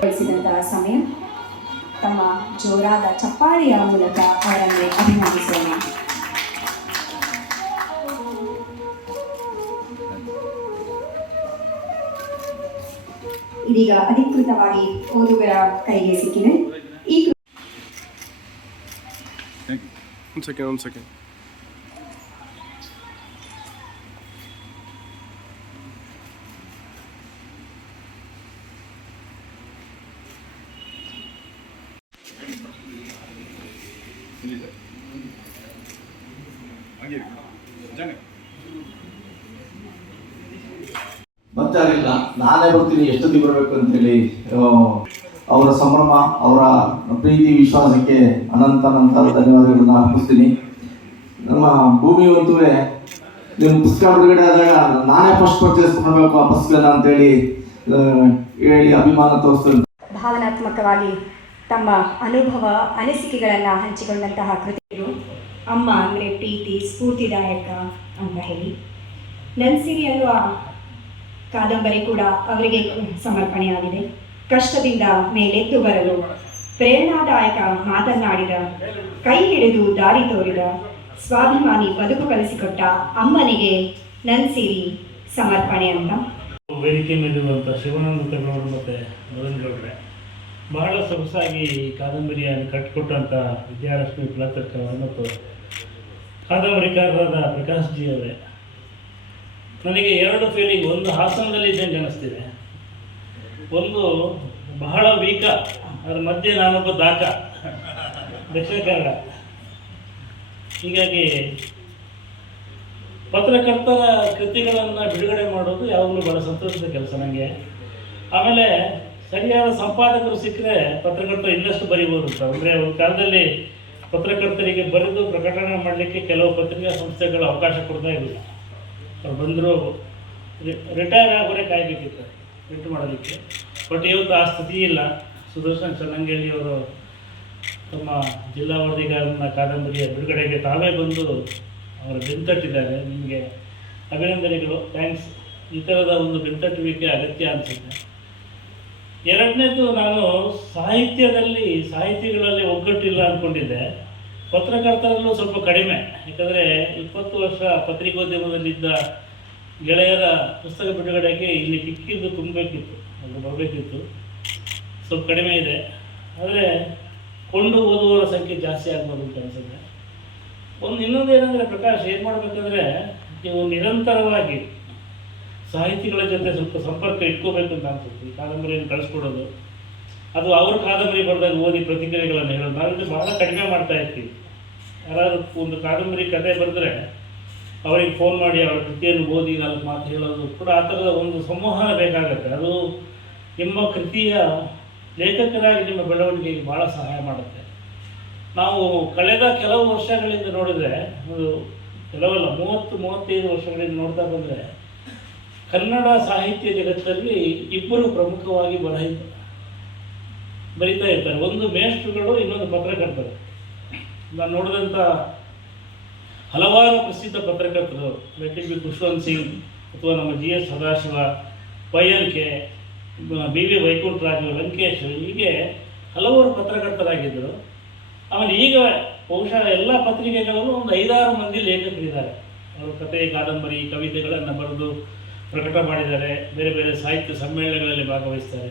ಬಯಸಿದಂತಹ ಸಮಯ ತಮ್ಮ ಜೋರಾದ ಚಪ್ಪಾಳೆಯ ಮೂಲಕ ಅವರನ್ನು ಅಭಿನಂದಿಸೋಣ. ಇದೀಗ ಅಧಿಕೃತವಾಗಿ ಓದುಗರ ಕೈಗೆ ಸಿಕ್ಕಿದೆ. ಈ One second. ಬರ್ತಾರಿಲ್ಲ, ನಾನೇ ಬರ್ತೀನಿ ಎಷ್ಟೊತ್ತಿಗೆ ಬರಬೇಕು ಅಂತೇಳಿ ಅವರ ಸಂಭ್ರಮ, ಅವರ ಪ್ರೀತಿ ವಿಶ್ವಾಸಕ್ಕೆ ಅನಂತ ಧನ್ಯವಾದಗಳನ್ನ ಅರ್ಪಿಸ್ತೀನಿ. ನಮ್ಮ ಭೂಮಿವಂತುವೆ ನಿಮ್ಮ ಪುಸ್ತಕ ಬಿಡುಗಡೆ ಆದಾಗ ನಾನೇ ಫಸ್ಟ್ ಪರ್ಚೇಸ್ ಮಾಡಬೇಕು ಆ ಪುಸ್ತಕನ ಅಂತೇಳಿ ಹೇಳಿ ಅಭಿಮಾನ ತೋರಿಸ್ತೀನಿ. ಭಾವನಾತ್ಮಕವಾಗಿ ತಮ್ಮ ಅನುಭವ ಅನಿಸಿಕೆಗಳನ್ನು ಹಂಚಿಕೊಂಡಂತಹ ಕೃತಿಗಳು ಅಮ್ಮ ಅಂದರೆ ಪ್ರೀತಿ, ಸ್ಫೂರ್ತಿದಾಯಕ ಅಂತ ಹೇಳಿ. ನನ್ಸಿರಿ ಅನ್ನುವ ಕಾದಂಬರಿ ಕೂಡ ಅವರಿಗೆ ಸಮರ್ಪಣೆಯಾಗಿದೆ. ಕಷ್ಟದಿಂದ ಮೇಲೆದ್ದು ಬರಲು ಪ್ರೇರಣಾದಾಯಕ ಮಾತನಾಡಿದ, ಕೈ ಹಿಡಿದು ದಾರಿ ತೋರಿದ, ಸ್ವಾಭಿಮಾನಿ ಬದುಕು ಕಲಿಸಿಕೊಟ್ಟ ಅಮ್ಮನಿಗೆ ನನ್ಸಿರಿ ಸಮರ್ಪಣೆ ಅಂತ. ವೇದಿಕೆ ಮೇಲಿರುವಂಥ ಶಿವಾನಂದ ತಗಳವರು ಮತ್ತು ಮದನ್ ಗೌಡ್ರೆ ಬಹಳ ಸೊಗಸಾಗಿ ಕಾದಂಬರಿಯನ್ನು ಕಟ್ಟಿಕೊಟ್ಟಂಥ ವಿದ್ಯಾಲಕ್ಷ್ಮಿ ಕುಲಕರ್ಕಿ ಅವರು ಮತ್ತು ಕಾದಂಬರಿಕಾರರಾದ ಪ್ರಕಾಶ್ ಜಿ ಅವರೇ, ನನಗೆ ಎರಡು ಫೀಲಿಂಗ್. ಒಂದು ಹಾಸನದಲ್ಲಿ ಇದ್ದಂಗೆ ಅನ್ನಿಸ್ತಿದೆ, ಒಂದು ಬಹಳ ವೀಕ, ಅದರ ಮಧ್ಯೆ ನಾನೊಬ್ಬ ದಾಕ, ದಕ್ಷಿಣ ಕನ್ನಡ. ಹೀಗಾಗಿ ಪತ್ರಕರ್ತರ ಕೃತಿಗಳನ್ನು ಬಿಡುಗಡೆ ಮಾಡೋದು ಯಾವಾಗಲೂ ಭಾಳ ಸಂತೋಷದ ಕೆಲಸ ನನಗೆ. ಆಮೇಲೆ ಸರಿಯಾದ ಸಂಪಾದಕರು ಸಿಕ್ಕರೆ ಪತ್ರಕರ್ತರು ಇನ್ನಷ್ಟು ಬರಿಬೋದು ಅಂತ. ಅಂದರೆ ಒಂದು ಕಾಲದಲ್ಲಿ ಪತ್ರಕರ್ತರಿಗೆ ಬರೆದು ಪ್ರಕಟಣೆ ಮಾಡಲಿಕ್ಕೆ ಕೆಲವು ಪತ್ರಿಕಾ ಸಂಸ್ಥೆಗಳು ಅವಕಾಶ ಕೊಡ್ತಾ ಇರಲಿಲ್ಲ. ಅವ್ರು ಬಂದರೂ ರಿಟೈರ್ ಆಗೋರೆ ಕಾಯಬೇಕಿತ್ತು ಪ್ರಿಂಟ್ ಮಾಡೋದಕ್ಕೆ. ಬಟ್ ಇವತ್ತು ಆ ಸ್ಥಿತಿ ಇಲ್ಲ. ಸುದರ್ಶನ್ ಚನ್ನಂಗೇಳಿ ಅವರು ತಮ್ಮ ಜಿಲ್ಲಾ ವರದಿಗಾರನ ಕಾದಂಬರಿಯ ಬಿಡುಗಡೆಗೆ ತಾವೇ ಬಂದು ಅವರ ಬೆಂತಟ್ಟಿದ್ದಾರೆ. ನಿಮಗೆ ಅಭಿನಂದನೆಗಳು, ಥ್ಯಾಂಕ್ಸ್. ಈ ಥರದ ಒಂದು ಬೆಂತಟ್ಟುವಿಕೆ ಅಗತ್ಯ ಅನಿಸುತ್ತೆ. ಎರಡನೇದು, ನಾನು ಸಾಹಿತಿಗಳಲ್ಲಿ ಒಗ್ಗಟ್ಟಿಲ್ಲ ಅಂದ್ಕೊಂಡಿದ್ದೆ. ಪತ್ರಕರ್ತರಲ್ಲೂ ಸ್ವಲ್ಪ ಕಡಿಮೆ. ಯಾಕಂದರೆ 20 ವರ್ಷ ಪತ್ರಿಕೋದ್ಯಮದಲ್ಲಿದ್ದ ಗೆಳೆಯರ ಪುಸ್ತಕ ಬಿಡುಗಡೆಗೆ ಇಲ್ಲಿ ಕಿಕ್ಕಿದ್ದು ತುಂಬಬೇಕಿತ್ತು, ಅದು ಬರಬೇಕಿತ್ತು. ಸ್ವಲ್ಪ ಕಡಿಮೆ ಇದೆ. ಆದರೆ ಕೊಂಡು ಓದುವವರ ಸಂಖ್ಯೆ ಜಾಸ್ತಿ ಆಗ್ಬೋದು ಅಂತ ಅನಿಸುತ್ತೆ. ಇನ್ನೊಂದು ಏನಂದರೆ, ಪ್ರಕಾಶ್ ಏನು ಮಾಡಬೇಕಂದ್ರೆ, ನೀವು ನಿರಂತರವಾಗಿ ಸಾಹಿತಿಗಳ ಜೊತೆ ಸ್ವಲ್ಪ ಸಂಪರ್ಕ ಇಟ್ಕೋಬೇಕು ಅಂತ ಅನ್ಸುತ್ತೆ. ಈ ಕಾದಂಬರಿಯನ್ನು ಕಳಿಸ್ಕೊಡೋದು, ಅದು ಅವ್ರ ಕಾದಂಬರಿ ಬರೆದಾಗ ಓದಿ ಪ್ರತಿಕ್ರಿಯೆಗಳನ್ನು ಹೇಳೋದು. ನಾವಿದು ಬಹಳ ಕಡಿಮೆ ಮಾಡ್ತಾ ಇರ್ತೀವಿ. ಯಾರಾದರೂ ಒಂದು ಕಾದಂಬರಿ ಕತೆ ಬರೆದ್ರೆ ಅವರಿಗೆ ಫೋನ್ ಮಾಡಿ ಅವರ ಕೃತಿಯನ್ನು ಓದಿ 4 ಮಾತು ಹೇಳೋದು ಕೂಡ ಆ ಥರದ ಒಂದು ಸಂವಹನ ಬೇಕಾಗುತ್ತೆ. ಅದು ನಿಮ್ಮ ಕೃತಿಯ ಲೇಖಕರಾಗಿ ನಿಮ್ಮ ಬೆಳವಣಿಗೆಗೆ ಭಾಳ ಸಹಾಯ ಮಾಡುತ್ತೆ. ನಾವು ಕಳೆದ ಕೆಲವು ವರ್ಷಗಳಿಂದ ನೋಡಿದರೆ, ಕೆಲವಲ್ಲ 30-35 ವರ್ಷಗಳಿಂದ ನೋಡ್ತಾ ಬಂದರೆ, ಕನ್ನಡ ಸಾಹಿತ್ಯ ಜಗತ್ತಲ್ಲಿ ಇಬ್ಬರು ಪ್ರಮುಖವಾಗಿ ಬರೀತಾ ಇರ್ತಾರೆ. ಒಂದು ಮೇಷ್ಟ್ರುಗಳು, ಇನ್ನೊಂದು ಪತ್ರಕರ್ತರು. ನಾನು ನೋಡಿದಂಥ ಹಲವಾರು ಪ್ರಸಿದ್ಧ ಪತ್ರಕರ್ತರು, ಲೆಟ್ ಬಿ ಖುಷ್ವಂತ್ ಸಿಂಗ್ ಅಥವಾ ನಮ್ಮ GS ಸದಾಶಿವ, ಪಯ್ಯನ್ಕೆ, BV ವೈಕುಂಠರಾಜು, ಲಂಕೇಶ್, ಹೀಗೆ ಹಲವಾರು ಪತ್ರಕರ್ತರಾಗಿದ್ದರು. ಆಮೇಲೆ ಈಗ ಬಹುಶಃ ಎಲ್ಲ ಪತ್ರಿಕೆಗಳಲ್ಲೂ ಒಂದು 5-6 ಮಂದಿ ಲೇಖಕರಿದ್ದಾರೆ. ಅವರು ಕಥೆ, ಕಾದಂಬರಿ, ಕವಿತೆಗಳನ್ನು ಬರೆದು ಪ್ರಕಟ ಮಾಡಿದ್ದಾರೆ. ಬೇರೆ ಬೇರೆ ಸಾಹಿತ್ಯ ಸಮ್ಮೇಳನಗಳಲ್ಲಿ ಭಾಗವಹಿಸ್ತಾರೆ.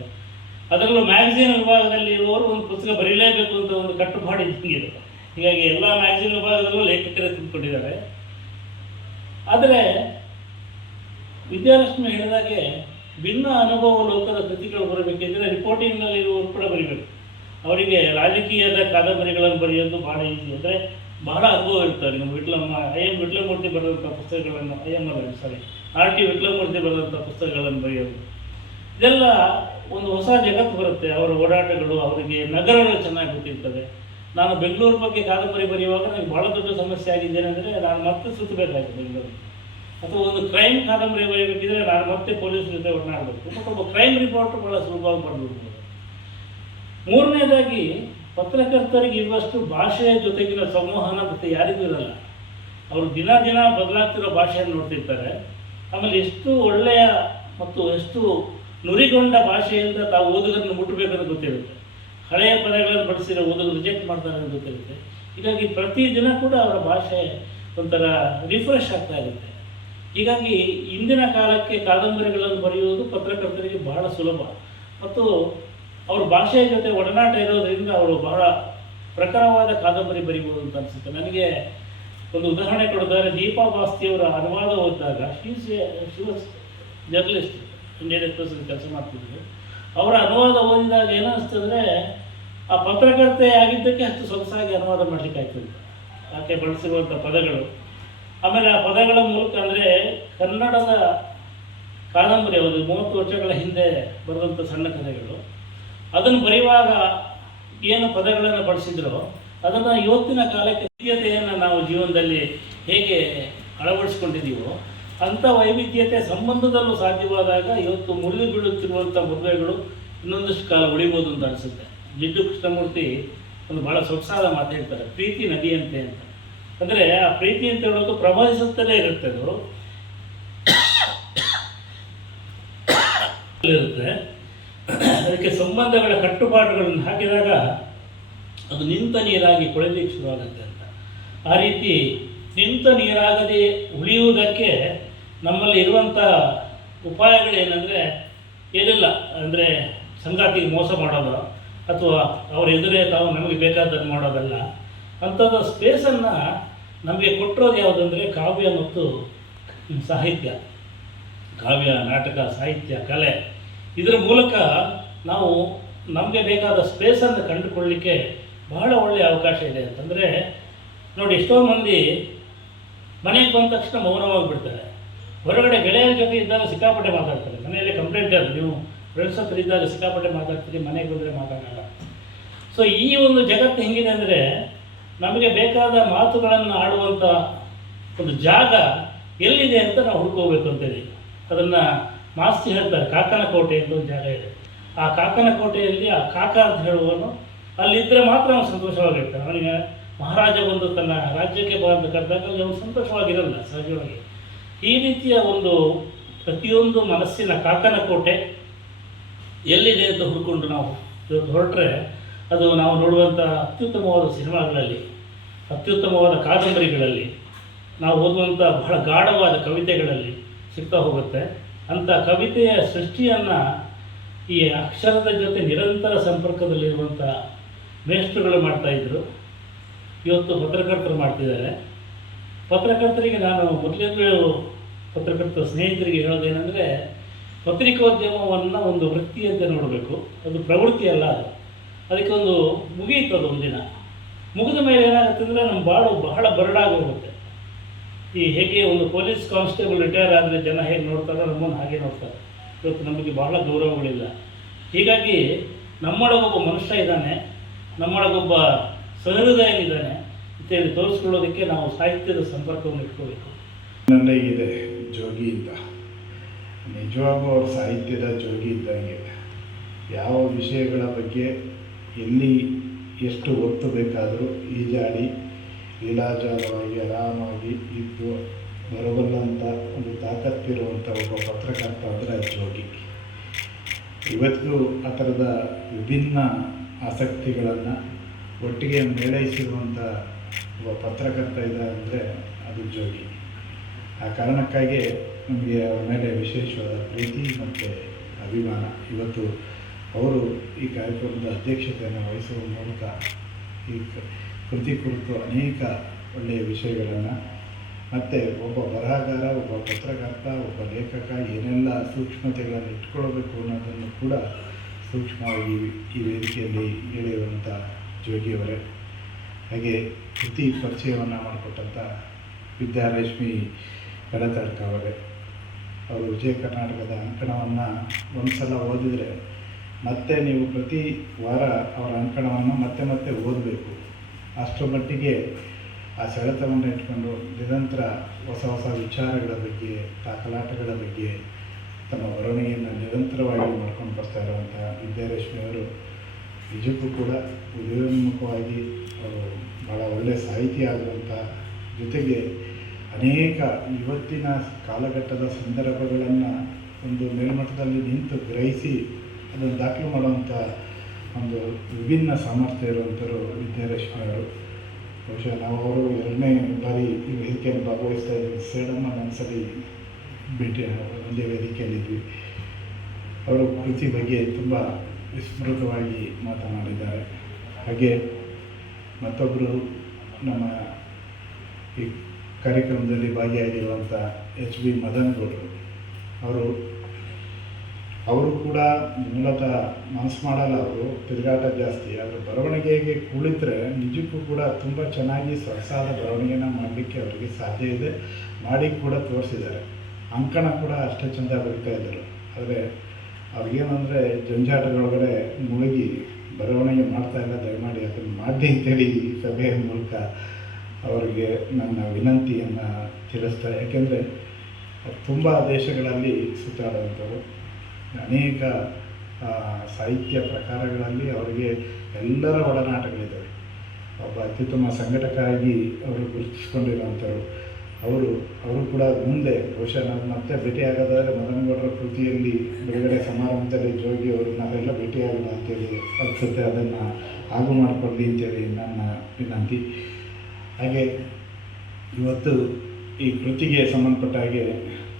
ಅದರಲ್ಲೂ ಮ್ಯಾಗಝೀನ್ ವಿಭಾಗದಲ್ಲಿ ಇರುವವರು ಒಂದು ಪುಸ್ತಕ ಬರೀಲೇಬೇಕು ಅಂತ ಒಂದು ಕಟ್ಟುಪಾಡು ಇದ್ದಂಗಿದೆ. ಹೀಗಾಗಿ ಎಲ್ಲ ಮ್ಯಾಗಝೀನ್ ವಿಭಾಗದಲ್ಲೂ ಲೇಖಕರೇ ತಿಳ್ಕೊಂಡಿದ್ದಾರೆ. ಆದರೆ ವಿದ್ಯಾಲಕ್ಷ್ಮಿ ಹೇಳಿದಾಗೆ ಭಿನ್ನ ಅನುಭವ ಲೋಕದ ಕೃತಿಗಳು ಬರಬೇಕೆಂದರೆ ರಿಪೋರ್ಟಿಂಗ್ನಲ್ಲಿ ಇರುವವರು ಕೂಡ ಬರೀಬೇಕು. ಅವರಿಗೆ ರಾಜಕೀಯದ ಕಾದಂಬರಿಗಳನ್ನು ಬರೆಯೋದು ಭಾಳ ಈಸಿ. ಅಂದರೆ ಬಹಳ ಅನುಭವ ಇರ್ತಾರೆ. ನಮ್ಮ IM ವಿಟ್ಲಮೂರ್ತಿ ಬರೆದಂಥ ಪುಸ್ತಕಗಳನ್ನು, RT ವಿಟ್ಲಮೂರ್ತಿ ಬರೆದಂಥ ಪುಸ್ತಕಗಳನ್ನು ಬರೆಯೋದು, ಇದೆಲ್ಲ ಒಂದು ಹೊಸ ಜಗತ್ತು ಬರುತ್ತೆ. ಅವರ ಓಡಾಟಗಳು, ಅವರಿಗೆ ನಗರಗಳು ಚೆನ್ನಾಗಿ ಗೊತ್ತಿರ್ತದೆ. ನಾನು ಬೆಂಗಳೂರು ಬಗ್ಗೆ ಕಾದಂಬರಿ ಬರೆಯುವಾಗ ನನಗೆ ಭಾಳ ದೊಡ್ಡ ಸಮಸ್ಯೆ ಆಗಿದ್ದೇನೆಂದರೆ, ನಾನು ಮತ್ತೆ ಸುತ್ತಬೇಕಾಗಿದೆ ಬೆಂಗಳೂರು. ಅಥವಾ ಒಂದು ಕ್ರೈಮ್ ಕಾದಂಬರಿ ಬರೆಯಬೇಕಿದ್ರೆ ನಾನು ಮತ್ತೆ ಪೊಲೀಸ್ ಜೊತೆ ಒಡನಾಡಬೇಕು. ಮತ್ತು ಒಬ್ಬ ಕ್ರೈಮ್ ರಿಪೋರ್ಟರ್ ಭಾಳ ಸುಲಭವಾಗಿ ಬರೆದ್ಬಿಡ್ಬೋದು. ಮೂರನೇದಾಗಿ, ಪತ್ರಕರ್ತರಿಗೆ ಇರುವಷ್ಟು ಭಾಷೆಯ ಜೊತೆಗಿನ ಸಂವಹನ ಮತ್ತು ಯಾರಿಗೂ ಇರಲ್ಲ. ಅವರು ದಿನ ದಿನ ಬದಲಾಗ್ತಿರೋ ಭಾಷೆಯನ್ನು ನೋಡ್ತಿರ್ತಾರೆ. ಆಮೇಲೆ ಎಷ್ಟು ಒಳ್ಳೆಯ ಮತ್ತು ಎಷ್ಟು ನುರಿಗೊಂಡ ಭಾಷೆಯಿಂದ ತಾವು ಓದುಗರನ್ನು ಮುಟ್ಟಬೇಕನ್ನೋದು ಗೊತ್ತಿರುತ್ತೆ. ಹಳೆಯ ಪದಗಳನ್ನು ಬಳಸಿರೋ ಓದುಗರು ರಿಜೆಕ್ಟ್ ಮಾಡ್ತಾರೆ ಅನ್ನೋದು ಗೊತ್ತಿರುತ್ತೆ. ಹೀಗಾಗಿ ಪ್ರತಿದಿನ ಕೂಡ ಅವರ ಭಾಷೆ ಒಂಥರ ರಿಫ್ರೆಶ್ ಆಗ್ತಾ ಇರುತ್ತೆ. ಹೀಗಾಗಿ ಇಂದಿನ ಕಾಲಕ್ಕೆ ಕಾದಂಬರಿಗಳನ್ನು ಬರೆಯುವುದು ಪತ್ರಕರ್ತರಿಗೆ ಬಹಳ ಸುಲಭ ಮತ್ತು ಅವ್ರ ಭಾಷೆಯ ಜೊತೆ ಒಡನಾಟ ಇರೋದರಿಂದ ಅವರು ಬಹಳ ಪ್ರಖರವಾದ ಕಾದಂಬರಿ ಬರೀಬೋದು ಅಂತ ಅನಿಸುತ್ತೆ. ನನಗೆ ಒಂದು ಉದಾಹರಣೆ ಕೊಡೋದಾದ್ರೆ, ದೀಪಾ ಬಾಸ್ತಿಯವರ ಅನುವಾದ ಓದಿದಾಗ she was journalist, Indian express ಕೆಲಸ ಮಾಡ್ತಿದ್ರು. ಅವರ ಅನುವಾದ ಓದಿದಾಗ ಏನಿಸ್ತಂದರೆ, ಆ ಪತ್ರಕರ್ತೆ ಆಗಿದ್ದಕ್ಕೆ ಅಷ್ಟು ಸೊಗಸಾಗಿ ಅನುವಾದ ಮಾಡಲಿಕ್ಕೆ ಆಗ್ತದೆ. ಆಕೆ ಬಳಸಿರುವಂಥ ಪದಗಳು, ಆಮೇಲೆ ಆ ಪದಗಳ ಮೂಲಕ ಅಂದರೆ ಕನ್ನಡದ ಕಾದಂಬರಿ ಅವರು 30 ವರ್ಷಗಳ ಹಿಂದೆ ಬರೆದಂಥ ಸಣ್ಣ ಕಥೆಗಳು, ಅದನ್ನು ಬರೆಯುವಾಗ ಏನು ಪದಗಳನ್ನು ಬಳಸಿದ್ರೋ ಅದನ್ನು ಇವತ್ತಿನ ಕಾಲಕ್ಕೆ ವೈವಿಧ್ಯತೆಯನ್ನು ನಾವು ಜೀವನದಲ್ಲಿ ಹೇಗೆ ಅಳವಡಿಸ್ಕೊಂಡಿದ್ದೀವೋ ಅಂಥ ವೈವಿಧ್ಯತೆ ಸಂಬಂಧದಲ್ಲೂ ಸಾಧ್ಯವಾದಾಗ ಇವತ್ತು ಮುರಿದು ಬೀಳುತ್ತಿರುವಂಥ ಮದುವೆಗಳು ಇನ್ನೊಂದಷ್ಟು ಕಾಲ ಉಳಿಬೋದು ಅಂತ ಅನಿಸುತ್ತೆ. ಜಿಡ್ಡು ಕೃಷ್ಣಮೂರ್ತಿ ಒಂದು ಭಾಳ ಸೊಗಸಾದ ಮಾತು ಹೇಳ್ತಾರೆ, ಪ್ರೀತಿ ನದಿಯಂತೆ ಅಂತ. ಅಂದರೆ ಆ ಪ್ರೀತಿ ಅಂತ ಹೇಳೋದು ಪ್ರವಹಿಸುತ್ತಲೇ ಇರುತ್ತೆ, ಅದು ಇರುತ್ತೆ. ಅದಕ್ಕೆ ಸಂಬಂಧಗಳ ಕಟ್ಟುಪಾಡುಗಳನ್ನು ಹಾಕಿದಾಗ ಅದು ನಿಂತ ನೀರಾಗಿ ಕೊಳೆಯಲಿಕ್ಕೆ ಶುರುವಾಗುತ್ತೆ ಅಂತ. ಆ ರೀತಿ ನಿಂತ ನೀರಾಗದೆ ಉಳಿಯುವುದಕ್ಕೆ ನಮ್ಮಲ್ಲಿ ಇರುವಂಥ ಉಪಾಯಗಳೇನೆಂದರೆ ಏನಿಲ್ಲ, ಅಂದರೆ ಸಂಗಾತಿಗೆ ಮೋಸ ಮಾಡೋದು ಅಥವಾ ಅವ್ರ ಎದುರೇ ತಾವು ನಮಗೆ ಬೇಕಾದನ್ನು ಮಾಡೋದಲ್ಲ. ಅಂಥದ್ದು ಸ್ಪೇಸನ್ನು ನಮಗೆ ಕೊಟ್ಟಿರೋದು ಯಾವುದಂದರೆ ಕಾವ್ಯ ಮತ್ತು ಸಾಹಿತ್ಯ, ಕಾವ್ಯ, ನಾಟಕ, ಸಾಹಿತ್ಯ, ಕಲೆ. ಇದರ ಮೂಲಕ ನಾವು ನಮಗೆ ಬೇಕಾದ ಸ್ಪೇಸನ್ನು ಕಂಡುಕೊಳ್ಳಲಿಕ್ಕೆ ಬಹಳ ಒಳ್ಳೆಯ ಅವಕಾಶ ಇದೆ ಅಂತಂದರೆ ನೋಡಿ, ಎಷ್ಟೋ ಮಂದಿ ಮನೆಗೆ ಬಂದ ತಕ್ಷಣ ಮೌನವಾಗಿ ಬಿಡ್ತಾರೆ. ಹೊರಗಡೆ ಗೆಳೆಯರ ಜೊತೆ ಇದ್ದಾಗ ಸಿಕ್ಕಾಪಟ್ಟೆ ಮಾತಾಡ್ತಾರೆ. ಮನೆಯಲ್ಲಿ ಕಂಪ್ಲೇಂಟ್ ಇರೋದು, ನೀವು ಫ್ರೆಂಡ್ಸ್ ಹತ್ರ ಇದ್ದಾಗ ಸಿಕ್ಕಾಪಟ್ಟೆ ಮಾತಾಡ್ತೀರಿ, ಮನೆಗೆ ಬಂದರೆ ಮಾತಾಡೋಲ್ಲ. ಸೊ ಈ ಒಂದು ಜಗತ್ತು ಹೆಂಗಿದೆ ಅಂದರೆ, ನಮಗೆ ಬೇಕಾದ ಮಾತುಗಳನ್ನು ಆಡುವಂಥ ಒಂದು ಜಾಗ ಎಲ್ಲಿದೆ ಅಂತ ನಾವು ಹುಡ್ಕೋಬೇಕು ಅಂತೇಳಿ. ಅದನ್ನು ಮಾಸ್ತಿ ಹೇಳ್ತಾರೆ, ಕಾಕನ ಕೋಟೆ ಅಂತ ಒಂದು ಜಾಗ ಇದೆ. ಆ ಕಾಕನ ಕೋಟೆಯಲ್ಲಿ ಆ ಕಾಕ ಅಂತ ಹೇಳುವವನು ಅಲ್ಲಿದ್ದರೆ ಮಾತ್ರ ಅವನು ಸಂತೋಷವಾಗಿರ್ತಾನೆ. ಅವನಿಗೆ ಮಹಾರಾಜ ಬಂದು ತನ್ನ ರಾಜ್ಯಕ್ಕೆ ಬಂದು ಕರೆದಾಗ ಅವನು ಸಂತೋಷವಾಗಿರಲ್ಲ ಸಹಜವಾಗಿ. ಈ ರೀತಿಯ ಒಂದು ಪ್ರತಿಯೊಂದು ಮನಸ್ಸಿನ ಕಾಕನ ಕೋಟೆ ಎಲ್ಲಿದೆ ಅಂತ ಹುಡ್ಕೊಂಡು ನಾವು ಇವತ್ತು ಹೊರಟ್ರೆ, ಅದು ನಾವು ನೋಡುವಂಥ ಅತ್ಯುತ್ತಮವಾದ ಸಿನಿಮಾಗಳಲ್ಲಿ, ಅತ್ಯುತ್ತಮವಾದ ಕಾದಂಬರಿಗಳಲ್ಲಿ, ನಾವು ಓದುವಂಥ ಬಹಳ ಗಾಢವಾದ ಕವಿತೆಗಳಲ್ಲಿ ಸಿಗ್ತಾ ಹೋಗುತ್ತೆ. ಅಂಥ ಕವಿತೆಯ ಸೃಷ್ಟಿಯನ್ನು ಈ ಅಕ್ಷರದ ಜೊತೆ ನಿರಂತರ ಸಂಪರ್ಕದಲ್ಲಿರುವಂಥ ಮೇಷ್ಟ್ರುಗಳು ಮಾಡ್ತಾಯಿದ್ರು. ಇವತ್ತು ಪತ್ರಕರ್ತರು ಮಾಡ್ತಿದ್ದಾರೆ. ಪತ್ರಕರ್ತರಿಗೆ ನಾನು ಮೊದಲಿಂದಲೂ ಪತ್ರಕರ್ತರ ಸ್ನೇಹಿತರಿಗೆ ಹೇಳೋದೇನೆಂದರೆ, ಪತ್ರಿಕೋದ್ಯಮವನ್ನು ಒಂದು ವೃತ್ತಿಯಂತೆ ನೋಡಬೇಕು, ಅದು ಪ್ರವೃತ್ತಿ ಅಲ್ಲ. ಅದಕ್ಕೆ ಒಂದು ಮುಗಿಯಿತು, ಅದು ಒಂದಿನ ಮುಗಿದ ಮೇಲೆ ಏನಾಗುತ್ತೆ ಅಂದರೆ ನಮ್ಮ ಬಾಳು ಬಹಳ ಬರಡಾಗೋಗುತ್ತೆ. ಈ ಹೇಗೆ ಒಂದು ಪೊಲೀಸ್ ಕಾನ್ಸ್ಟೇಬಲ್ ರಿಟೈರ್ ಆದರೆ ಜನ ಹೇಗೆ ನೋಡ್ತಾರೋ ನಮ್ಮನ್ನು ಹಾಗೆ ನೋಡ್ತಾರೆ. ಇವತ್ತು ನಮಗೆ ಬಹಳ ಗೌರವಗಳಿಲ್ಲ. ಹೀಗಾಗಿ ನಮ್ಮೊಳಗೊಬ್ಬ ಮನುಷ್ಯ ಇದ್ದಾನೆ, ನಮ್ಮೊಳಗೊಬ್ಬ ಸಹೃದಯನಿದ್ದಾನೆ ಅಂತೇಳಿ ತೋರಿಸ್ಕೊಳ್ಳೋದಕ್ಕೆ ನಾವು ಸಾಹಿತ್ಯದ ಸಂಪರ್ಕವನ್ನು ಇಟ್ಕೋಬೇಕು. ನನ್ನೇ ಇದೆ ಜೋಗಿ ಅಂತ, ನಿಜವಾಗೂ ಅವ್ರ ಸಾಹಿತ್ಯದ ಜೋಗಿ ಇದ್ದಂಗೆ. ಯಾವ ವಿಷಯಗಳ ಬಗ್ಗೆ ಎಲ್ಲಿ ಎಷ್ಟು ಹೊತ್ತು ಬೇಕಾದರೂ ಈಜಾಡಿ ಲೀಲಾಜಾಲವಾಗಿ ಆರಾಮಾಗಿ ಇದ್ದು ಬರಬಲ್ಲಂಥ ಒಂದು ತಾಕತ್ತಿರುವಂಥ ಒಬ್ಬ ಪತ್ರಕರ್ತ ಅಂದರೆ ಜೋಗಿ. ಇವತ್ತಿಗೂ ಆ ಥರದ ವಿಭಿನ್ನ ಆಸಕ್ತಿಗಳನ್ನು ಒಟ್ಟಿಗೆ ಮೇಳೈಸಿರುವಂಥ ಒಬ್ಬ ಪತ್ರಕರ್ತ ಇದ್ದಾರೆ ಅಂದರೆ ಅದು ಜೋಗಿ. ಆ ಕಾರಣಕ್ಕಾಗಿ ನಮಗೆ ಅವರ ಮೇಲೆ ವಿಶೇಷವಾದ ಪ್ರೀತಿ ಮತ್ತು ಅಭಿಮಾನ. ಇವತ್ತು ಅವರು ಈ ಕಾರ್ಯಕ್ರಮದ ಅಧ್ಯಕ್ಷತೆಯನ್ನು ವಹಿಸುವ ಮೂಲಕ ಈ ಕೃತಿ ಕುರಿತು ಅನೇಕ ಒಳ್ಳೆಯ ವಿಷಯಗಳನ್ನು ಮತ್ತು ಒಬ್ಬ ಬರಹಗಾರ, ಒಬ್ಬ ಪತ್ರಕರ್ತ, ಒಬ್ಬ ಲೇಖಕ ಏನೆಲ್ಲ ಸೂಕ್ಷ್ಮತೆಗಳನ್ನು ಇಟ್ಕೊಳ್ಬೇಕು ಅನ್ನೋದನ್ನು ಕೂಡ ಸೂಕ್ಷ್ಮವಾಗಿ ಈ ವೇದಿಕೆಯಲ್ಲಿ ಹೇಳಿರುವಂಥ ಜೋಗಿಯವರೇ. ಹಾಗೆ ಕೃತಿ ಪರಿಚಯವನ್ನು ಮಾಡಿಕೊಟ್ಟಂಥ ವಿದ್ಯಾರಶ್ಮಿ ಕಡತಡ್ಕ ಅವರೇ. ಅವರು ವಿಜಯ ಕರ್ನಾಟಕದ ಅಂಕಣವನ್ನು ಒಂದು ಸಲ ಓದಿದರೆ ಮತ್ತೆ ನೀವು ಪ್ರತಿ ವಾರ ಅವರ ಅಂಕಣವನ್ನು ಮತ್ತೆ ಮತ್ತೆ ಓದಬೇಕು. ಅಷ್ಟರ ಮಟ್ಟಿಗೆ ಆ ಸೆಳೆತವನ್ನು ಇಟ್ಕೊಂಡು ನಿರಂತರ ಹೊಸ ಹೊಸ ವಿಚಾರಗಳ ಬಗ್ಗೆ, ದಾಖಲಾಟಗಳ ಬಗ್ಗೆ ತಮ್ಮ ಬರವಣಿಗೆಯನ್ನು ನಿರಂತರವಾಗಿ ಮಾಡ್ಕೊಂಡು ಬರ್ತಾ ಇರುವಂಥ ವಿದ್ಯಾರಶ್ಮಿಯವರು ನಿಜಕ್ಕೂ ಕೂಡ ಉದಯೋನ್ಮುಖವಾಗಿ ಅವರು ಭಾಳ ಒಳ್ಳೆಯ ಸಾಹಿತಿ ಆಗುವಂಥ ಜೊತೆಗೆ ಅನೇಕ ಇವತ್ತಿನ ಕಾಲಘಟ್ಟದ ಸಂದರ್ಭಗಳನ್ನು ಒಂದು ಮೇಲ್ಮಟ್ಟದಲ್ಲಿ ನಿಂತು ಗ್ರಹಿಸಿ ಅದನ್ನು ದಾಖಲು ಮಾಡುವಂಥ ಒಂದು ವಿಭಿನ್ನ ಸಾಮರ್ಥ್ಯ ಇರುವಂಥರು ವಿದ್ಯಾರಶ್ಮಿ ಅವರು. ಬಹುಶಃ ನಾವು ಅವರು 2ನೇ ಬಾರಿ ಈ ವೇದಿಕೆಯಲ್ಲಿ ಭಾಗವಹಿಸ್ತಾ ಇದ್ದೀವಿ. ಸೇಡಮ್ಮ ಒಂದ್ಸಲಿ ಭೇಟಿ ಒಂದೇ ವೇದಿಕೆಯಲ್ಲಿದ್ವಿ. ಅವರು ಕೃತಿ ಬಗ್ಗೆ ತುಂಬ ವಿಸ್ಮೃತವಾಗಿ ಮಾತನಾಡಿದ್ದಾರೆ. ಹಾಗೆ ಮತ್ತೊಬ್ಬರು ನಮ್ಮ ಈ ಕಾರ್ಯಕ್ರಮದಲ್ಲಿ ಭಾಗಿಯಾಗಿರುವಂಥ ಎಚ್ ಬಿ ಮದನಗೌಡರು ಅವರು ಕೂಡ ಮೂಲತಃ ಮನಸ್ಸು ಮಾಡಲ್ಲ. ಅವರು ತಿರುಗಾಟ ಜಾಸ್ತಿ. ಆದರೆ ಬರವಣಿಗೆಗೆ ಕುಳಿತರೆ ನಿಜಕ್ಕೂ ಕೂಡ ತುಂಬ ಚೆನ್ನಾಗಿ ಸೊಗಸಾದ ಬರವಣಿಗೆನ ಮಾಡಲಿಕ್ಕೆ ಅವರಿಗೆ ಸಾಧ್ಯ ಇದೆ. ಮಾಡಿ ಕೂಡ ತೋರಿಸಿದ್ದಾರೆ. ಅಂಕಣ ಕೂಡ ಅಷ್ಟೇ ಚೆಂದ ಬರೀತಾ ಇದ್ದರು. ಆದರೆ ಅವ್ರಿಗೇನಂದರೆ ಜಂಜಾಟಗಳೊಳಗಡೆ ಮುಳುಗಿ ಬರವಣಿಗೆ ಮಾಡ್ತಾಯಿಲ್ಲ. ದಯಮಾಡಿ ಅದನ್ನು ಮಾಡಿ ಅಂತೇಳಿ ಈ ಸಭೆಯ ಮೂಲಕ ಅವರಿಗೆ ನನ್ನ ವಿನಂತಿಯನ್ನು ತಿಳಿಸ್ತಾರೆ. ಯಾಕೆಂದರೆ ತುಂಬ ದೇಶಗಳಲ್ಲಿ ಸುತ್ತಾಡುವಂಥವ್ರು, ಅನೇಕ ಸಾಹಿತ್ಯ ಪ್ರಕಾರಗಳಲ್ಲಿ ಅವರಿಗೆ ಎಲ್ಲರ ಒಡನಾಟಗಳಿದ್ದಾವೆ. ಒಬ್ಬ ಅತ್ಯುತ್ತಮ ಸಂಘಟಕರಾಗಿ ಅವರು ಗುರುತಿಸ್ಕೊಂಡಿರುವಂಥವ್ರು. ಅವರು ಕೂಡ ಮುಂದೆ ಬಹುಶಃ ನಾನು ಮತ್ತೆ ಭೇಟಿಯಾಗೋದಾದರೆ ಮದನಗೌಡರ ಕೃತಿಯಲ್ಲಿ ಬಿಡುಗಡೆ ಸಮಾರಂಭದಲ್ಲಿ ಜೋಗಿ ಅವರು ನಾವೆಲ್ಲ ಭೇಟಿಯಾಗೋಣ ಅಂತೇಳಿ ಅನಿಸುತ್ತೆ. ಅದನ್ನು ಆಗು ಮಾಡಿಕೊಡ್ಲಿ ಅಂತೇಳಿ ನನ್ನ ವಿನಂತಿ. ಹಾಗೆ ಇವತ್ತು ಈ ಕೃತಿಗೆ ಸಂಬಂಧಪಟ್ಟ ಹಾಗೆ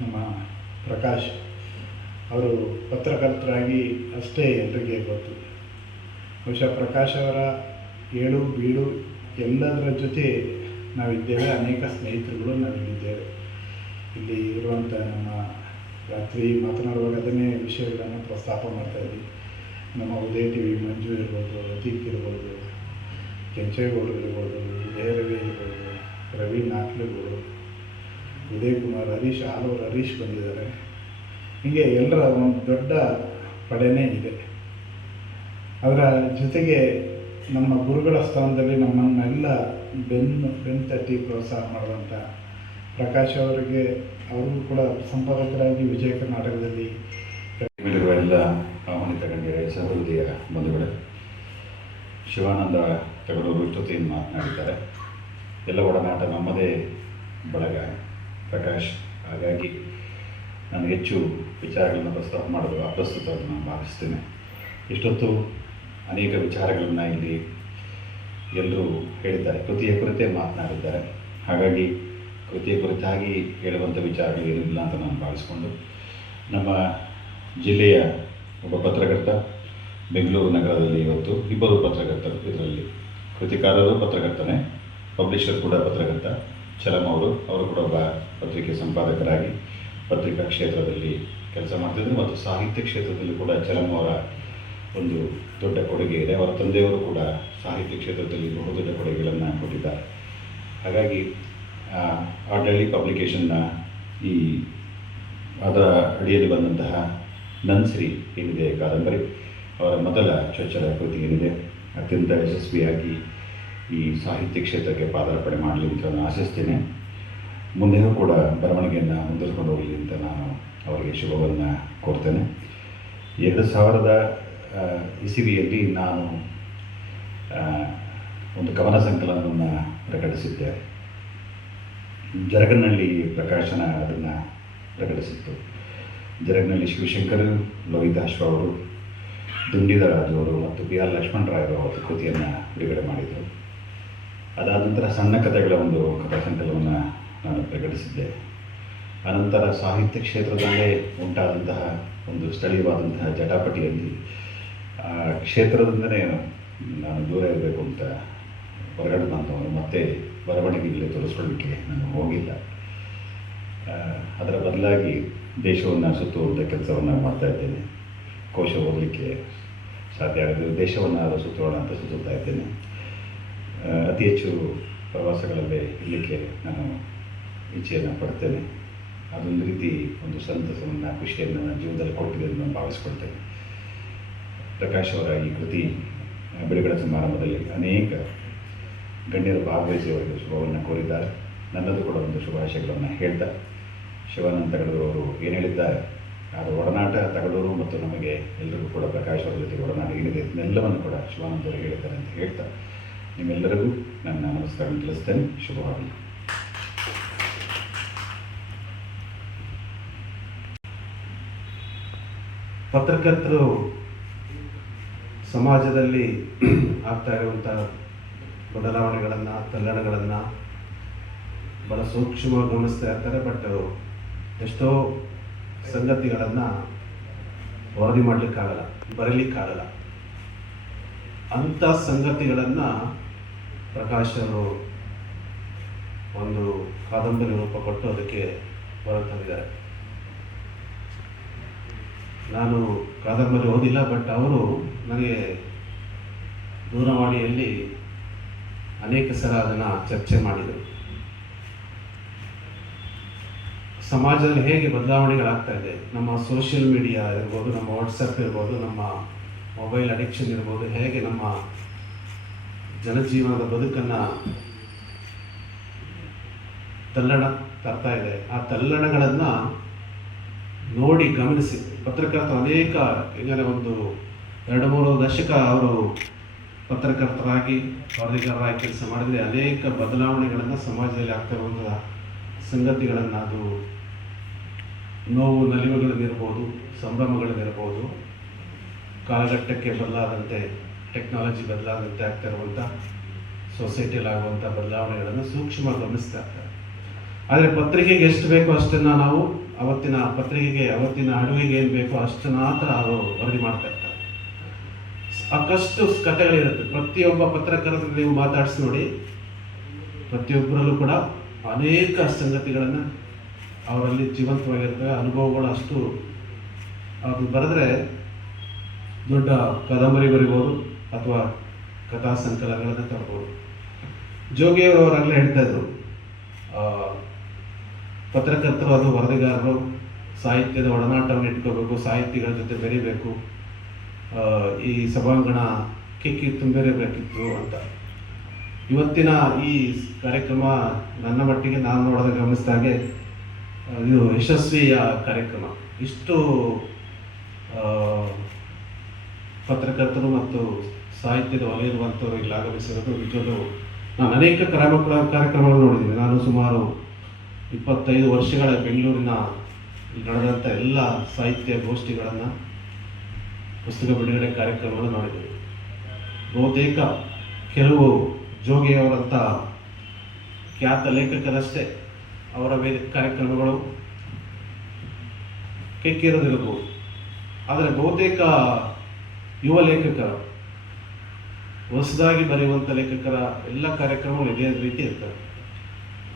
ನಮ್ಮ ಪ್ರಕಾಶ್ ಅವರು ಪತ್ರಕರ್ತರಾಗಿ ಅಷ್ಟೇ ಎಲ್ಲರಿಗೆ ಗೊತ್ತು. ಬಹುಶಃ ಪ್ರಕಾಶ್ ಅವರ ಏಳು ಬೀಳು ಎಲ್ಲದರ ಜೊತೆ ನಾವಿದ್ದೇವೆ. ಅನೇಕ ಸ್ನೇಹಿತರುಗಳು ನಾವಿಲ್ಲಿದ್ದೇವೆ. ಇಲ್ಲಿ ಇರುವಂಥ ನಮ್ಮ ರಾತ್ರಿ ಮಾತನಾಡುವಾಗ ಅದನ್ನೇ ವಿಷಯಗಳನ್ನು ಪ್ರಸ್ತಾಪ ಮಾಡ್ತಾಯಿದ್ವಿ. ನಮ್ಮ ಉದಯ ಟಿ ವಿ ಮಂಜು ಇರ್ಬೋದು, ಅತೀಕ್ ಇರ್ಬೋದು, ಕೆಂಚೇಗೌಡರು ಇರ್ಬೋದು, ಉದಯರವಿ ಇರ್ಬೋದು, ರವಿ ನಾಕ್ಲುಗಳು, ಉದಯ್ ಕುಮಾರ್, ಹರೀಶ್ ಹರೀಶ್ ಬಂದಿದ್ದಾರೆ. ಹೀಗೆ ಎಲ್ಲರ ಒಂದು ದೊಡ್ಡ ಪಡೆನೇ ಇದೆ. ಅದರ ಜೊತೆಗೆ ನಮ್ಮ ಗುರುಗಳ ಸ್ಥಾನದಲ್ಲಿ ನಮ್ಮನ್ನೆಲ್ಲ ಬೆನ್ನು ತಟ್ಟಿ ಪ್ರೋತ್ಸಾಹ ಮಾಡುವಂಥ ಪ್ರಕಾಶ್ ಅವರಿಗೆ, ಅವರು ಕೂಡ ಸಂಪಾದಕರಾಗಿ ವಿಜಯ ಕರ್ನಾಟಕದಲ್ಲಿ ಮೇಲಿರುವ ಎಲ್ಲ ಆಹ್ವಾನಿತ ಗಣ್ಯರೇ, ಸಹೃದಯ ಬಂಧುಗಳೇ, ಶಿವಾನಂದ ತಗಡೂರು ಜೊತೆಯನ್ನು ಮಾತನಾಡಿದ್ದಾರೆ. ಎಲ್ಲ ಒಡನಾಟ ನಮ್ಮದೇ ಬಳಗ ಪ್ರಕಾಶ್. ಹಾಗಾಗಿ ನಾನು ಹೆಚ್ಚು ವಿಚಾರಗಳನ್ನು ಪ್ರಸ್ತಾಪ ಮಾಡಲು ಅಪ್ರಸ್ತುತವಾಗಿ ನಾನು ಭಾವಿಸ್ತೇನೆ. ಇಷ್ಟೊತ್ತು ಅನೇಕ ವಿಚಾರಗಳನ್ನು ಇಲ್ಲಿ ಎಲ್ಲರೂ ಹೇಳಿದ್ದಾರೆ, ಕೃತಿಯ ಕುರಿತೇ ಮಾತನಾಡಿದ್ದಾರೆ. ಹಾಗಾಗಿ ಕೃತಿಯ ಕುರಿತಾಗಿ ಹೇಳುವಂಥ ವಿಚಾರಗಳು ಏನಿಲ್ಲ ಅಂತ ನಾನು ಭಾವಿಸ್ಕೊಂಡು, ನಮ್ಮ ಜಿಲ್ಲೆಯ ಒಬ್ಬ ಪತ್ರಕರ್ತ, ಬೆಂಗಳೂರು ನಗರದಲ್ಲಿ ಇವತ್ತು ಇಬ್ಬರು ಪತ್ರಕರ್ತರು, ಇದರಲ್ಲಿ ಕೃತಿಕಾರರು ಪತ್ರಕರ್ತನೇ, ಪಬ್ಲಿಷರ್ ಕೂಡ ಪತ್ರಕರ್ತ ಚಲಂ ಅವರು ಕೂಡ ಒಬ್ಬ ಪತ್ರಿಕೆ ಸಂಪಾದಕರಾಗಿ ಪತ್ರಿಕಾ ಕ್ಷೇತ್ರದಲ್ಲಿ ಕೆಲಸ ಮಾಡ್ತಿದ್ರು. ಮತ್ತು ಸಾಹಿತ್ಯ ಕ್ಷೇತ್ರದಲ್ಲಿ ಕೂಡ ಚಲಂ ಅವರ ಒಂದು ದೊಡ್ಡ ಕೊಡುಗೆ ಇದೆ. ಅವರ ತಂದೆಯವರು ಕೂಡ ಸಾಹಿತ್ಯ ಕ್ಷೇತ್ರದಲ್ಲಿ ಬಹುದೊಡ್ಡ ಕೊಡುಗೆಗಳನ್ನು ಕೊಟ್ಟಿದ್ದಾರೆ. ಹಾಗಾಗಿ ಆರ್ಡಳ್ಳಿ ಪಬ್ಲಿಕೇಶನ್ನ ಈ ಅದರ ಅಡಿಯಲ್ಲಿ ಬಂದಂತಹ ನನ್ಸಿರಿ ಏನಿದೆ ಕಾದಂಬರಿ, ಅವರ ಮೊದಲ ಚೊಚ್ಚಲ ಕೃತಿ ಏನಿದೆ, ಅತ್ಯಂತ ಯಶಸ್ವಿಯಾಗಿ ಈ ಸಾಹಿತ್ಯ ಕ್ಷೇತ್ರಕ್ಕೆ ಪಾದಾರ್ಪಣೆ ಮಾಡಲಿ ಅಂತ ನಾನು ಆಶಿಸ್ತೇನೆ. ಮುಂದೆಯೂ ಕೂಡ ಬರವಣಿಗೆಯನ್ನು ಮುಂದುವರಿಸ್ಕೊಂಡು ಹೋಗಲಿ ಅಂತ ನಾನು ಅವರಿಗೆ ಶುಭವನ್ನು ಕೋರ್ತೇನೆ. 2000 ಇಸವಿಯಲ್ಲಿ ನಾನು ಒಂದು ಕವನ ಸಂಕಲನವನ್ನು ಪ್ರಕಟಿಸಿದ್ದೆ. ಜರಗನಹಳ್ಳಿ ಪ್ರಕಾಶನ ಅದನ್ನು ಪ್ರಕಟಿಸಿತ್ತು. ಜರಗನಹಳ್ಳಿ ಶಿವಶಂಕರ್, ಲೋಹಿತಾಶ್ವ ಅವರು, ದುಂಡಿದ ರಾಜು ಅವರು ಮತ್ತು ಬಿ ಆರ್ ಲಕ್ಷ್ಮಣರಾಯರು ಅವರ ಕೃತಿಯನ್ನು ಬಿಡುಗಡೆ ಮಾಡಿದರು. ಅದಾದ ನಂತರ ಸಣ್ಣ ಕಥೆಗಳ ಒಂದು ಕಥಾ ಸಂಕಲನವನ್ನು ನಾನು ಪ್ರಕಟಿಸಿದ್ದೆ. ಅನಂತರ ಸಾಹಿತ್ಯ ಕ್ಷೇತ್ರದಲ್ಲೇ ಉಂಟಾದಂತಹ ಒಂದು ಸ್ಥಳೀಯವಾದಂತಹ ಜಟಾಪಟಿಯಲ್ಲಿ ಕ್ಷೇತ್ರದಿಂದಲೇ ನಾನು ದೂರ ಇರಬೇಕು ಅಂತ ಹೊರಗಡೆದಂಥವನು ಮತ್ತೆ ಬರವಣಿಗೆಯಲ್ಲಿ ತೋರಿಸ್ಕೊಳ್ಳಿಕ್ಕೆ ನಾನು ಹೋಗಿಲ್ಲ. ಅದರ ಬದಲಾಗಿ ದೇಶವನ್ನು ಸುತ್ತುವಂಥ ಕೆಲಸವನ್ನು ಮಾಡ್ತಾ ಇದ್ದೇನೆ. ಕೋಶ ಓದಲಿಕ್ಕೆ ಸಾಧ್ಯ ಆಗದೆ ದೇಶವನ್ನು ಸುತ್ತೋಣ ಅಂತ ಸುತ್ತಾ ಇದ್ದೇನೆ. ಅತಿ ಹೆಚ್ಚು ಪ್ರವಾಸಗಳಲ್ಲೇ ಇರಲಿಕ್ಕೆ ನಾನು ಇಚ್ಛೆಯನ್ನು ಪಡ್ತೇನೆ. ಅದೊಂದು ರೀತಿ ಒಂದು ಸಂತಸವನ್ನು, ಖುಷಿಯನ್ನು ನನ್ನ ಜೀವನದಲ್ಲಿ ಕೊಟ್ಟಿದೆ ಅಂತ ನಾನು ಭಾವಿಸ್ಕೊಳ್ತೇನೆ. ಪ್ರಕಾಶ್ ಅವರ ಈ ಕೃತಿ ಬಿಡುಗಡೆ ಸಮಾರಂಭದಲ್ಲಿ ಅನೇಕ ಗಣ್ಯರು ಭಾಗವಹಿಸಿ ಅವರಿಗೆ ಶುಭವನ್ನು ಕೋರಿದ್ದಾರೆ. ನನ್ನದು ಕೂಡ ಒಂದು ಶುಭಾಶಯಗಳನ್ನು ಹೇಳ್ತಾ, ಶಿವಾನಂದ ತಗಡೂರು ಅವರು ಏನು ಹೇಳಿದ್ದಾರೆ, ಅದರ ಒಡನಾಟ ತಗಡೂರು ಮತ್ತು ನಮಗೆ ಎಲ್ಲರಿಗೂ ಕೂಡ ಪ್ರಕಾಶ್ ಅವರ ಜೊತೆ ಒಡನಾಟ ಏನಿದೆ ಇದನ್ನೆಲ್ಲವನ್ನು ಕೂಡ ಶಿವಾನಂದ ಅವರು ಹೇಳಿದ್ದಾರೆ ಅಂತ ಹೇಳ್ತಾ ನಿಮ್ಮೆಲ್ಲರಿಗೂ ನನ್ನ ನಮಸ್ಕಾರ ತಿಳಿಸ್ತೇನೆ. ಶುಭವಾಗಲಿ. ಪತ್ರಕರ್ತರು ಸಮಾಜದಲ್ಲಿ ಆಗ್ತಾ ಇರುವಂಥ ಬದಲಾವಣೆಗಳನ್ನು, ತಲ್ಲಣಗಳನ್ನು ಭಾಳ ಸೂಕ್ಷ್ಮವಾಗಿ ಗಮನಿಸ್ತಾ ಇರ್ತಾರೆ. ಬಟ್ ಎಷ್ಟೋ ಸಂಗತಿಗಳನ್ನು ವರದಿ ಮಾಡಲಿಕ್ಕಾಗಲ್ಲ, ಬರೀಲಿಕ್ಕಾಗಲ್ಲ. ಅಂಥ ಸಂಗತಿಗಳನ್ನು ಪ್ರಕಾಶ್ ಅವರು ಒಂದು ಕಾದಂಬರಿ ರೂಪ ಕೊಟ್ಟು ಅದಕ್ಕೆ ಹೊರತಂದಿದ್ದಾರೆ. ನಾನು ಕಾದಂಬರಿ ಓದಿಲ್ಲ, ಬಟ್ ಅವರು ನನಗೆ ದೂರವಾಣಿಯಲ್ಲಿ ಅನೇಕ ಸಲ ಅದನ್ನು ಚರ್ಚೆ ಮಾಡಿದರು. ಸಮಾಜದಲ್ಲಿ ಹೇಗೆ ಬದಲಾವಣೆಗಳಾಗ್ತಾ ಇದೆ, ನಮ್ಮ ಸೋಷಿಯಲ್ ಮೀಡಿಯಾ ಇರ್ಬೋದು, ನಮ್ಮ ವಾಟ್ಸಪ್ ಇರ್ಬೋದು, ನಮ್ಮ ಮೊಬೈಲ್ ಅಡಿಕ್ಷನ್ ಇರ್ಬೋದು, ಹೇಗೆ ನಮ್ಮ ಜನಜೀವನದ ಬದುಕನ್ನು ತಲ್ಲಣ ತರ್ತಾ ಇದೆ. ಆ ತಲ್ಲಣಗಳನ್ನು ನೋಡಿ ಗಮನಿಸಿ ಪತ್ರಕರ್ತರು ಅನೇಕ ಈಗ ಒಂದು 2-3 ದಶಕ ಅವರು ಪತ್ರಕರ್ತರಾಗಿ ವರದಿಗಾರರಾಗಿ ಕೆಲಸ ಮಾಡಿದರೆ ಅನೇಕ ಬದಲಾವಣೆಗಳನ್ನು ಸಮಾಜದಲ್ಲಿ ಆಗ್ತಾ ಇರುವಂಥ ಸಂಗತಿಗಳನ್ನು, ಅದು ನೋವು ನಲಿವುಗಳನ್ನಿರ್ಬೋದು, ಸಂಭ್ರಮಗಳನ್ನಿರ್ಬೋದು, ಕಾಲಘಟ್ಟಕ್ಕೆ ಬದಲಾದಂತೆ, ಟೆಕ್ನಾಲಜಿ ಬದಲಾದಂತೆ ಆಗ್ತಾ ಇರುವಂಥ ಸೊಸೈಟಿಯಲ್ಲಿ ಆಗುವಂಥ ಬದಲಾವಣೆಗಳನ್ನು ಸೂಕ್ಷ್ಮವಾಗಿ ಗಮನಿಸ್ತಾ ಇರ್ತಾರೆ. ಆದರೆ ಪತ್ರಿಕೆಗೆ ಎಷ್ಟು ಬೇಕೋ ಅಷ್ಟನ್ನು ನಾವು ಅವತ್ತಿನ ಪತ್ರಿಕೆಗೆ, ಅವತ್ತಿನ ಅಡುಗೆಗೆ ಏನು ಬೇಕೋ ಅಷ್ಟನ್ನು ಮಾತ್ರ ಅವರು ವರದಿ ಮಾಡ್ತಾ ಇರ್ತಾರೆ. ಸಾಕಷ್ಟು ಕಥೆಗಳಿರುತ್ತೆ. ಪ್ರತಿಯೊಬ್ಬ ಪತ್ರಕರ್ತರು ನೀವು ಮಾತಾಡಿಸಿ ನೋಡಿ, ಪ್ರತಿಯೊಬ್ಬರಲ್ಲೂ ಕೂಡ ಅನೇಕ ಸಂಗತಿಗಳನ್ನು ಅವರಲ್ಲಿ ಜೀವಂತವಾಗಿರ್ತವೆ. ಅನುಭವಗಳು ಅಷ್ಟು, ಅದು ಬರೆದ್ರೆ ದೊಡ್ಡ ಕಾದಂಬರಿ ಬರಿಬೋದು ಅಥವಾ ಕಥಾ ಸಂಕಲನಗಳನ್ನು ತರ್ಬೋದು. ಜೋಗಿಯವರಾಗಲೇ ಹೇಳ್ತಾ ಇದ್ರು, ಪತ್ರಕರ್ತರು ಅದು ವರದಿಗಾರರು ಸಾಹಿತ್ಯದ ಒಡನಾಟವನ್ನು ಇಟ್ಕೋಬೇಕು, ಸಾಹಿತಿಗಳ ಜೊತೆ ಬೆರಿಬೇಕು, ಈ ಸಭಾಂಗಣ ಕಿಕ್ಕಿ ತುಂಬಿರಬೇಕಿತ್ತು ಅಂತ. ಇವತ್ತಿನ ಈ ಕಾರ್ಯಕ್ರಮ ನನ್ನ ಮಟ್ಟಿಗೆ ನಾನು ನೋಡೋದ ಗಮನಿಸಿದಾಗೆ ಇದು ಯಶಸ್ವಿಯ ಕಾರ್ಯಕ್ರಮ. ಇಷ್ಟು ಪತ್ರಕರ್ತರು ಮತ್ತು ಸಾಹಿತ್ಯದ ವಲಯವಿರುವಂಥವ್ರು ಇಲ್ಲಿ ಆಗಮಿಸಿರೋದು ನಿಜವೂ. ನಾನು ಅನೇಕ ಕಾರ್ಯಕ್ರಮಗಳು ನೋಡಿದ್ದೀನಿ. ನಾನು ಸುಮಾರು 25 ವರ್ಷಗಳ ಬೆಂಗಳೂರಿನ ನಡೆದಂಥ ಎಲ್ಲ ಸಾಹಿತ್ಯ ಗೋಷ್ಠಿಗಳನ್ನು, ಪುಸ್ತಕ ಬಿಡುಗಡೆ ಕಾರ್ಯಕ್ರಮಗಳನ್ನು ನೋಡಿದ್ದೀನಿ. ಬಹುತೇಕ ಕೆಲವು ಜೋಗಿಯವರಂಥ ಖ್ಯಾತ ಲೇಖಕರಷ್ಟೇ ಅವರ ಕಾರ್ಯಕ್ರಮಗಳು ಕೆಕ್ಕಿರೋದಿರಬಹುದು. ಆದರೆ ಬಹುತೇಕ ಯುವ ಲೇಖಕರು, ಹೊಸದಾಗಿ ಬರೆಯುವಂಥ ಲೇಖಕರ ಎಲ್ಲ ಕಾರ್ಯಕ್ರಮಗಳು ಇದೇ ರೀತಿ ಇರ್ತವೆ.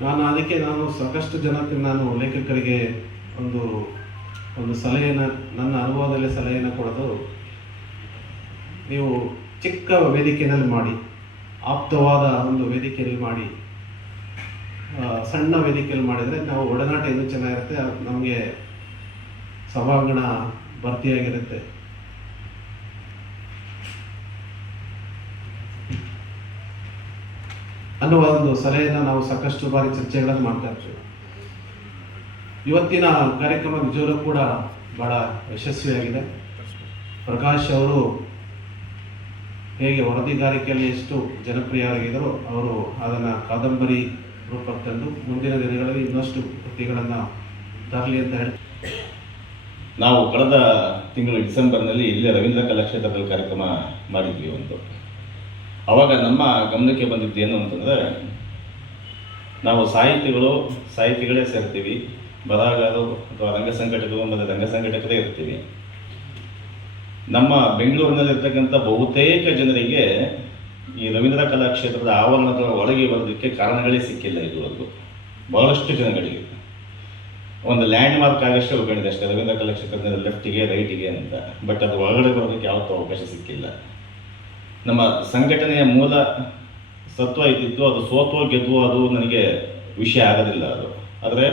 ನಾನು ಸಾಕಷ್ಟು ಜನಕ್ಕೆ ನಾನು ಲೇಖಕರಿಗೆ ಒಂದು ಸಲಹೆಯನ್ನು, ನನ್ನ ಅನುಭವದಲ್ಲಿ ಸಲಹೆಯನ್ನು ಕೊಡೋದು, ನೀವು ಚಿಕ್ಕ ವೇದಿಕೆಯಲ್ಲಿ ಮಾಡಿ, ಆಪ್ತವಾದ ಒಂದು ವೇದಿಕೆಯಲ್ಲಿ ಮಾಡಿ, ಸಣ್ಣ ವೇದಿಕೆಯಲ್ಲಿ ಮಾಡಿದರೆ ನಾವು ಒಡನಾಟ ಇನ್ನೂ ಚೆನ್ನಾಗಿರುತ್ತೆ, ನಮಗೆ ಸಭಾಂಗಣ ಭರ್ತಿಯಾಗಿರುತ್ತೆ. ಅನ್ನುವ ಒಂದು ಸಲಹೆಯನ್ನು ನಾವು ಸಾಕಷ್ಟು ಬಾರಿ ಚರ್ಚೆಗಳನ್ನು ಮಾಡ್ತಾ ಇರ್ತೀವಿ. ಇವತ್ತಿನ ಕಾರ್ಯಕ್ರಮ ನಿಜವೂ ಕೂಡ ಬಹಳ ಯಶಸ್ವಿಯಾಗಿದೆ. ಪ್ರಕಾಶ್ ಅವರು ಹೇಗೆ ವರದಿಗಾರಿಕೆಯಲ್ಲಿ ಎಷ್ಟು ಜನಪ್ರಿಯರಾಗಿದ್ದರು, ಅವರು ಅದನ್ನು ಕಾದಂಬರಿ ರೂಪಕ್ಕೆ ತಂದು ಮುಂದಿನ ದಿನಗಳಲ್ಲಿ ಇನ್ನಷ್ಟು ಕೃತಿಗಳನ್ನು ತರಲಿ ಅಂತ ಹೇಳಿ. ನಾವು ಕಳೆದ ತಿಂಗಳು ಡಿಸೆಂಬರ್ನಲ್ಲಿ ಇಲ್ಲೇ ರವೀಂದ್ರ ಕಲಾಕ್ಷೇತ್ರದಲ್ಲಿ ಕಾರ್ಯಕ್ರಮ ಮಾಡಿದ್ವಿ ಒಂದು. ಆವಾಗ ನಮ್ಮ ಗಮನಕ್ಕೆ ಬಂದಿದ್ದು ಏನು ಅಂತಂದರೆ, ನಾವು ಸಾಹಿತಿಗಳೇ ಸೇರ್ತೀವಿ, ಬರಹಗಾರರು ಅಥವಾ ರಂಗ ಸಂಘಟಕರು ಮತ್ತು ರಂಗ ಸಂಘಟಕರೇ ಇರ್ತೀವಿ. ನಮ್ಮ ಬೆಂಗಳೂರಿನಲ್ಲಿರ್ತಕ್ಕಂಥ ಬಹುತೇಕ ಜನರಿಗೆ ಈ ರವೀಂದ್ರ ಕಲಾಕ್ಷೇತ್ರದ ಆವರಣದ ಒಳಗೆ ಬರೋದಕ್ಕೆ ಕಾರಣಗಳೇ ಸಿಕ್ಕಿಲ್ಲ ಇದುವರೆಗೂ. ಬಹಳಷ್ಟು ಜನಗಳಿಗೆ ಒಂದು ಲ್ಯಾಂಡ್ ಮಾರ್ಕ್ ಆಗಷ್ಟೇ ಉಳ್ಕೊಂಡಿದೆ ಅಷ್ಟೇ, ರವೀಂದ್ರ ಕಲಾಕ್ಷೇತ್ರದ ಲೆಫ್ಟಿಗೆ ರೈಟಿಗೆ ಅಂತ. ಬಟ್ ಅದು ಒಳಗಡೆ ಬರೋದಕ್ಕೆ ಯಾವತ್ತೂ ಅವಕಾಶ ಸಿಕ್ಕಿಲ್ಲ. ನಮ್ಮ ಸಂಘಟನೆಯ ಮೂಲ ಸತ್ವ ಇದ್ದಿದ್ದು, ಅದು ಸೋತ್ವೋ ಗೆದ್ವೋ ಅದು ನನಗೆ ವಿಷಯ ಆಗೋದಿಲ್ಲ ಅದು. ಆದರೆ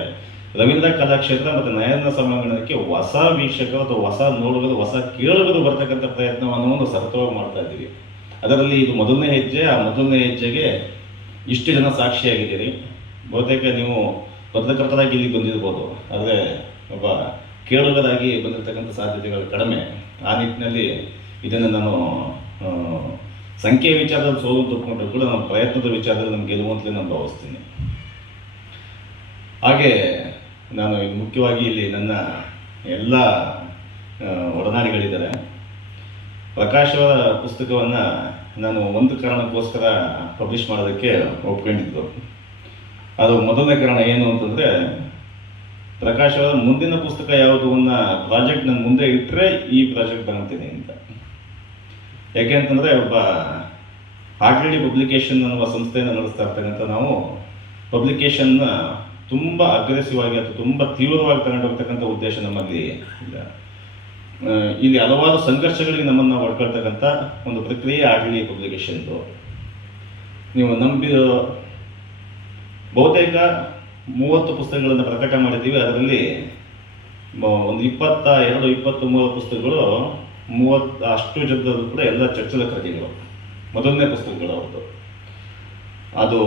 ರವೀಂದ್ರ ಕಲಾಕ್ಷೇತ್ರ ಮತ್ತು ನಯನ ಸಭಾಂಗಣಕ್ಕೆ ಹೊಸ ವೀಕ್ಷಕರು ಅಥವಾ ಹೊಸ ನೋಡುಗರು, ಹೊಸ ಕೇಳುಗರು ಬರ್ತಕ್ಕಂಥ ಪ್ರಯತ್ನವನ್ನು ಒಂದು ಸತತವಾಗಿ ಮಾಡ್ತಾ ಇದ್ದೀವಿ. ಅದರಲ್ಲಿ ಇದು ಮೊದಲನೇ ಹೆಜ್ಜೆ. ಆ ಮೊದಲನೇ ಹೆಜ್ಜೆಗೆ ಇಷ್ಟು ಜನ ಸಾಕ್ಷಿಯಾಗಿದ್ದೀರಿ. ಬಹುತೇಕ ನೀವು ಪತ್ರಕರ್ತರಾಗಿ ಇಲ್ಲಿ ಬಂದಿರ್ಬೋದು, ಆದರೆ ಒಬ್ಬ ಕೇಳುಗರಾಗಿ ಬಂದಿರತಕ್ಕಂಥ ಸಾಧ್ಯತೆಗಳು ಕಡಿಮೆ. ಆ ನಿಟ್ಟಿನಲ್ಲಿ ಇದನ್ನು ನಾನು ಸಂಖ್ಯೆಯ ವಿಚಾರದಲ್ಲಿ ಸೋಲು ತಪ್ಪಿಕೊಂಡ್ರು ಕೂಡ ನಮ್ಮ ಪ್ರಯತ್ನದ ವಿಚಾರದಲ್ಲಿ ನಮ್ಗೆ ಗೆಲ್ಲುವಂತಲೇ ನಾನು ಭಾವಿಸ್ತೀನಿ. ಹಾಗೆ ನಾನು ಮುಖ್ಯವಾಗಿ ಇಲ್ಲಿ ನನ್ನ ಎಲ್ಲ ಒಡನಾಡಿಗಳಿದ್ದಾರೆ. ಪ್ರಕಾಶ್ ಅವರ ಪುಸ್ತಕವನ್ನು ನಾನು ಒಂದು ಕಾರಣಕ್ಕೋಸ್ಕರ ಪಬ್ಲಿಷ್ ಮಾಡೋದಕ್ಕೆ ಒಪ್ಕೊಂಡಿದ್ದು. ಅದು ಮೊದಲನೇ ಕಾರಣ ಏನು ಅಂತಂದರೆ, ಪ್ರಕಾಶ್ ಅವರ ಮುಂದಿನ ಪುಸ್ತಕ ಯಾವುದು ಅನ್ನೋ ಪ್ರಾಜೆಕ್ಟ್ ನನ್ನ ಮುಂದೆ ಇಟ್ಟರೆ ಈ ಪ್ರಾಜೆಕ್ಟ್ ತಗೊಳ್ತೀನಿ ಅಂತ. ಯಾಕೆ ಅಂತಂದರೆ, ಒಬ್ಬ ಆಲ್ರೆಡಿ ಪಬ್ಲಿಕೇಶನ್ ಅನ್ನುವ ಸಂಸ್ಥೆಯನ್ನು ನಡೆಸ್ತಾ ಇರ್ತಕ್ಕಂಥ ನಾವು ಪಬ್ಲಿಕೇಶನ್ನ ತುಂಬ ಅಗ್ರೆಸಿವ್ ಆಗಿ ಅಥವಾ ತುಂಬ ತೀವ್ರವಾಗಿ ತಗೊಂಡೋಗ್ತಕ್ಕಂಥ ಉದ್ದೇಶ ನಮ್ಮಲ್ಲಿ ಇಲ್ಲ. ಇಲ್ಲಿ ಹಲವಾರು ಸಂಘರ್ಷಗಳಿಗೆ ನಮ್ಮನ್ನು ಒಡ್ಕೊಳ್ತಕ್ಕಂಥ ಒಂದು ಪ್ರಕ್ರಿಯೆ ಆಲ್ರೆಡಿ ಪಬ್ಲಿಕೇಶನ್ದು. ನೀವು ನಂಬಿದ ಬಹುತೇಕ 30 ಪುಸ್ತಕಗಳನ್ನು ಪ್ರಕಟ ಮಾಡಿದ್ದೀವಿ. ಅದರಲ್ಲಿ ಒಂದು 22-23 ಪುಸ್ತಕಗಳು 30 ಅಷ್ಟು ಜೊತೆಗೂ ಕೂಡ ಎಲ್ಲ ಚರ್ಚಲ ಕೃತಿಗಳು, ಮೊದಲನೇ ಪುಸ್ತಕಗಳು ಅವ್ರದ್ದು. ಅದು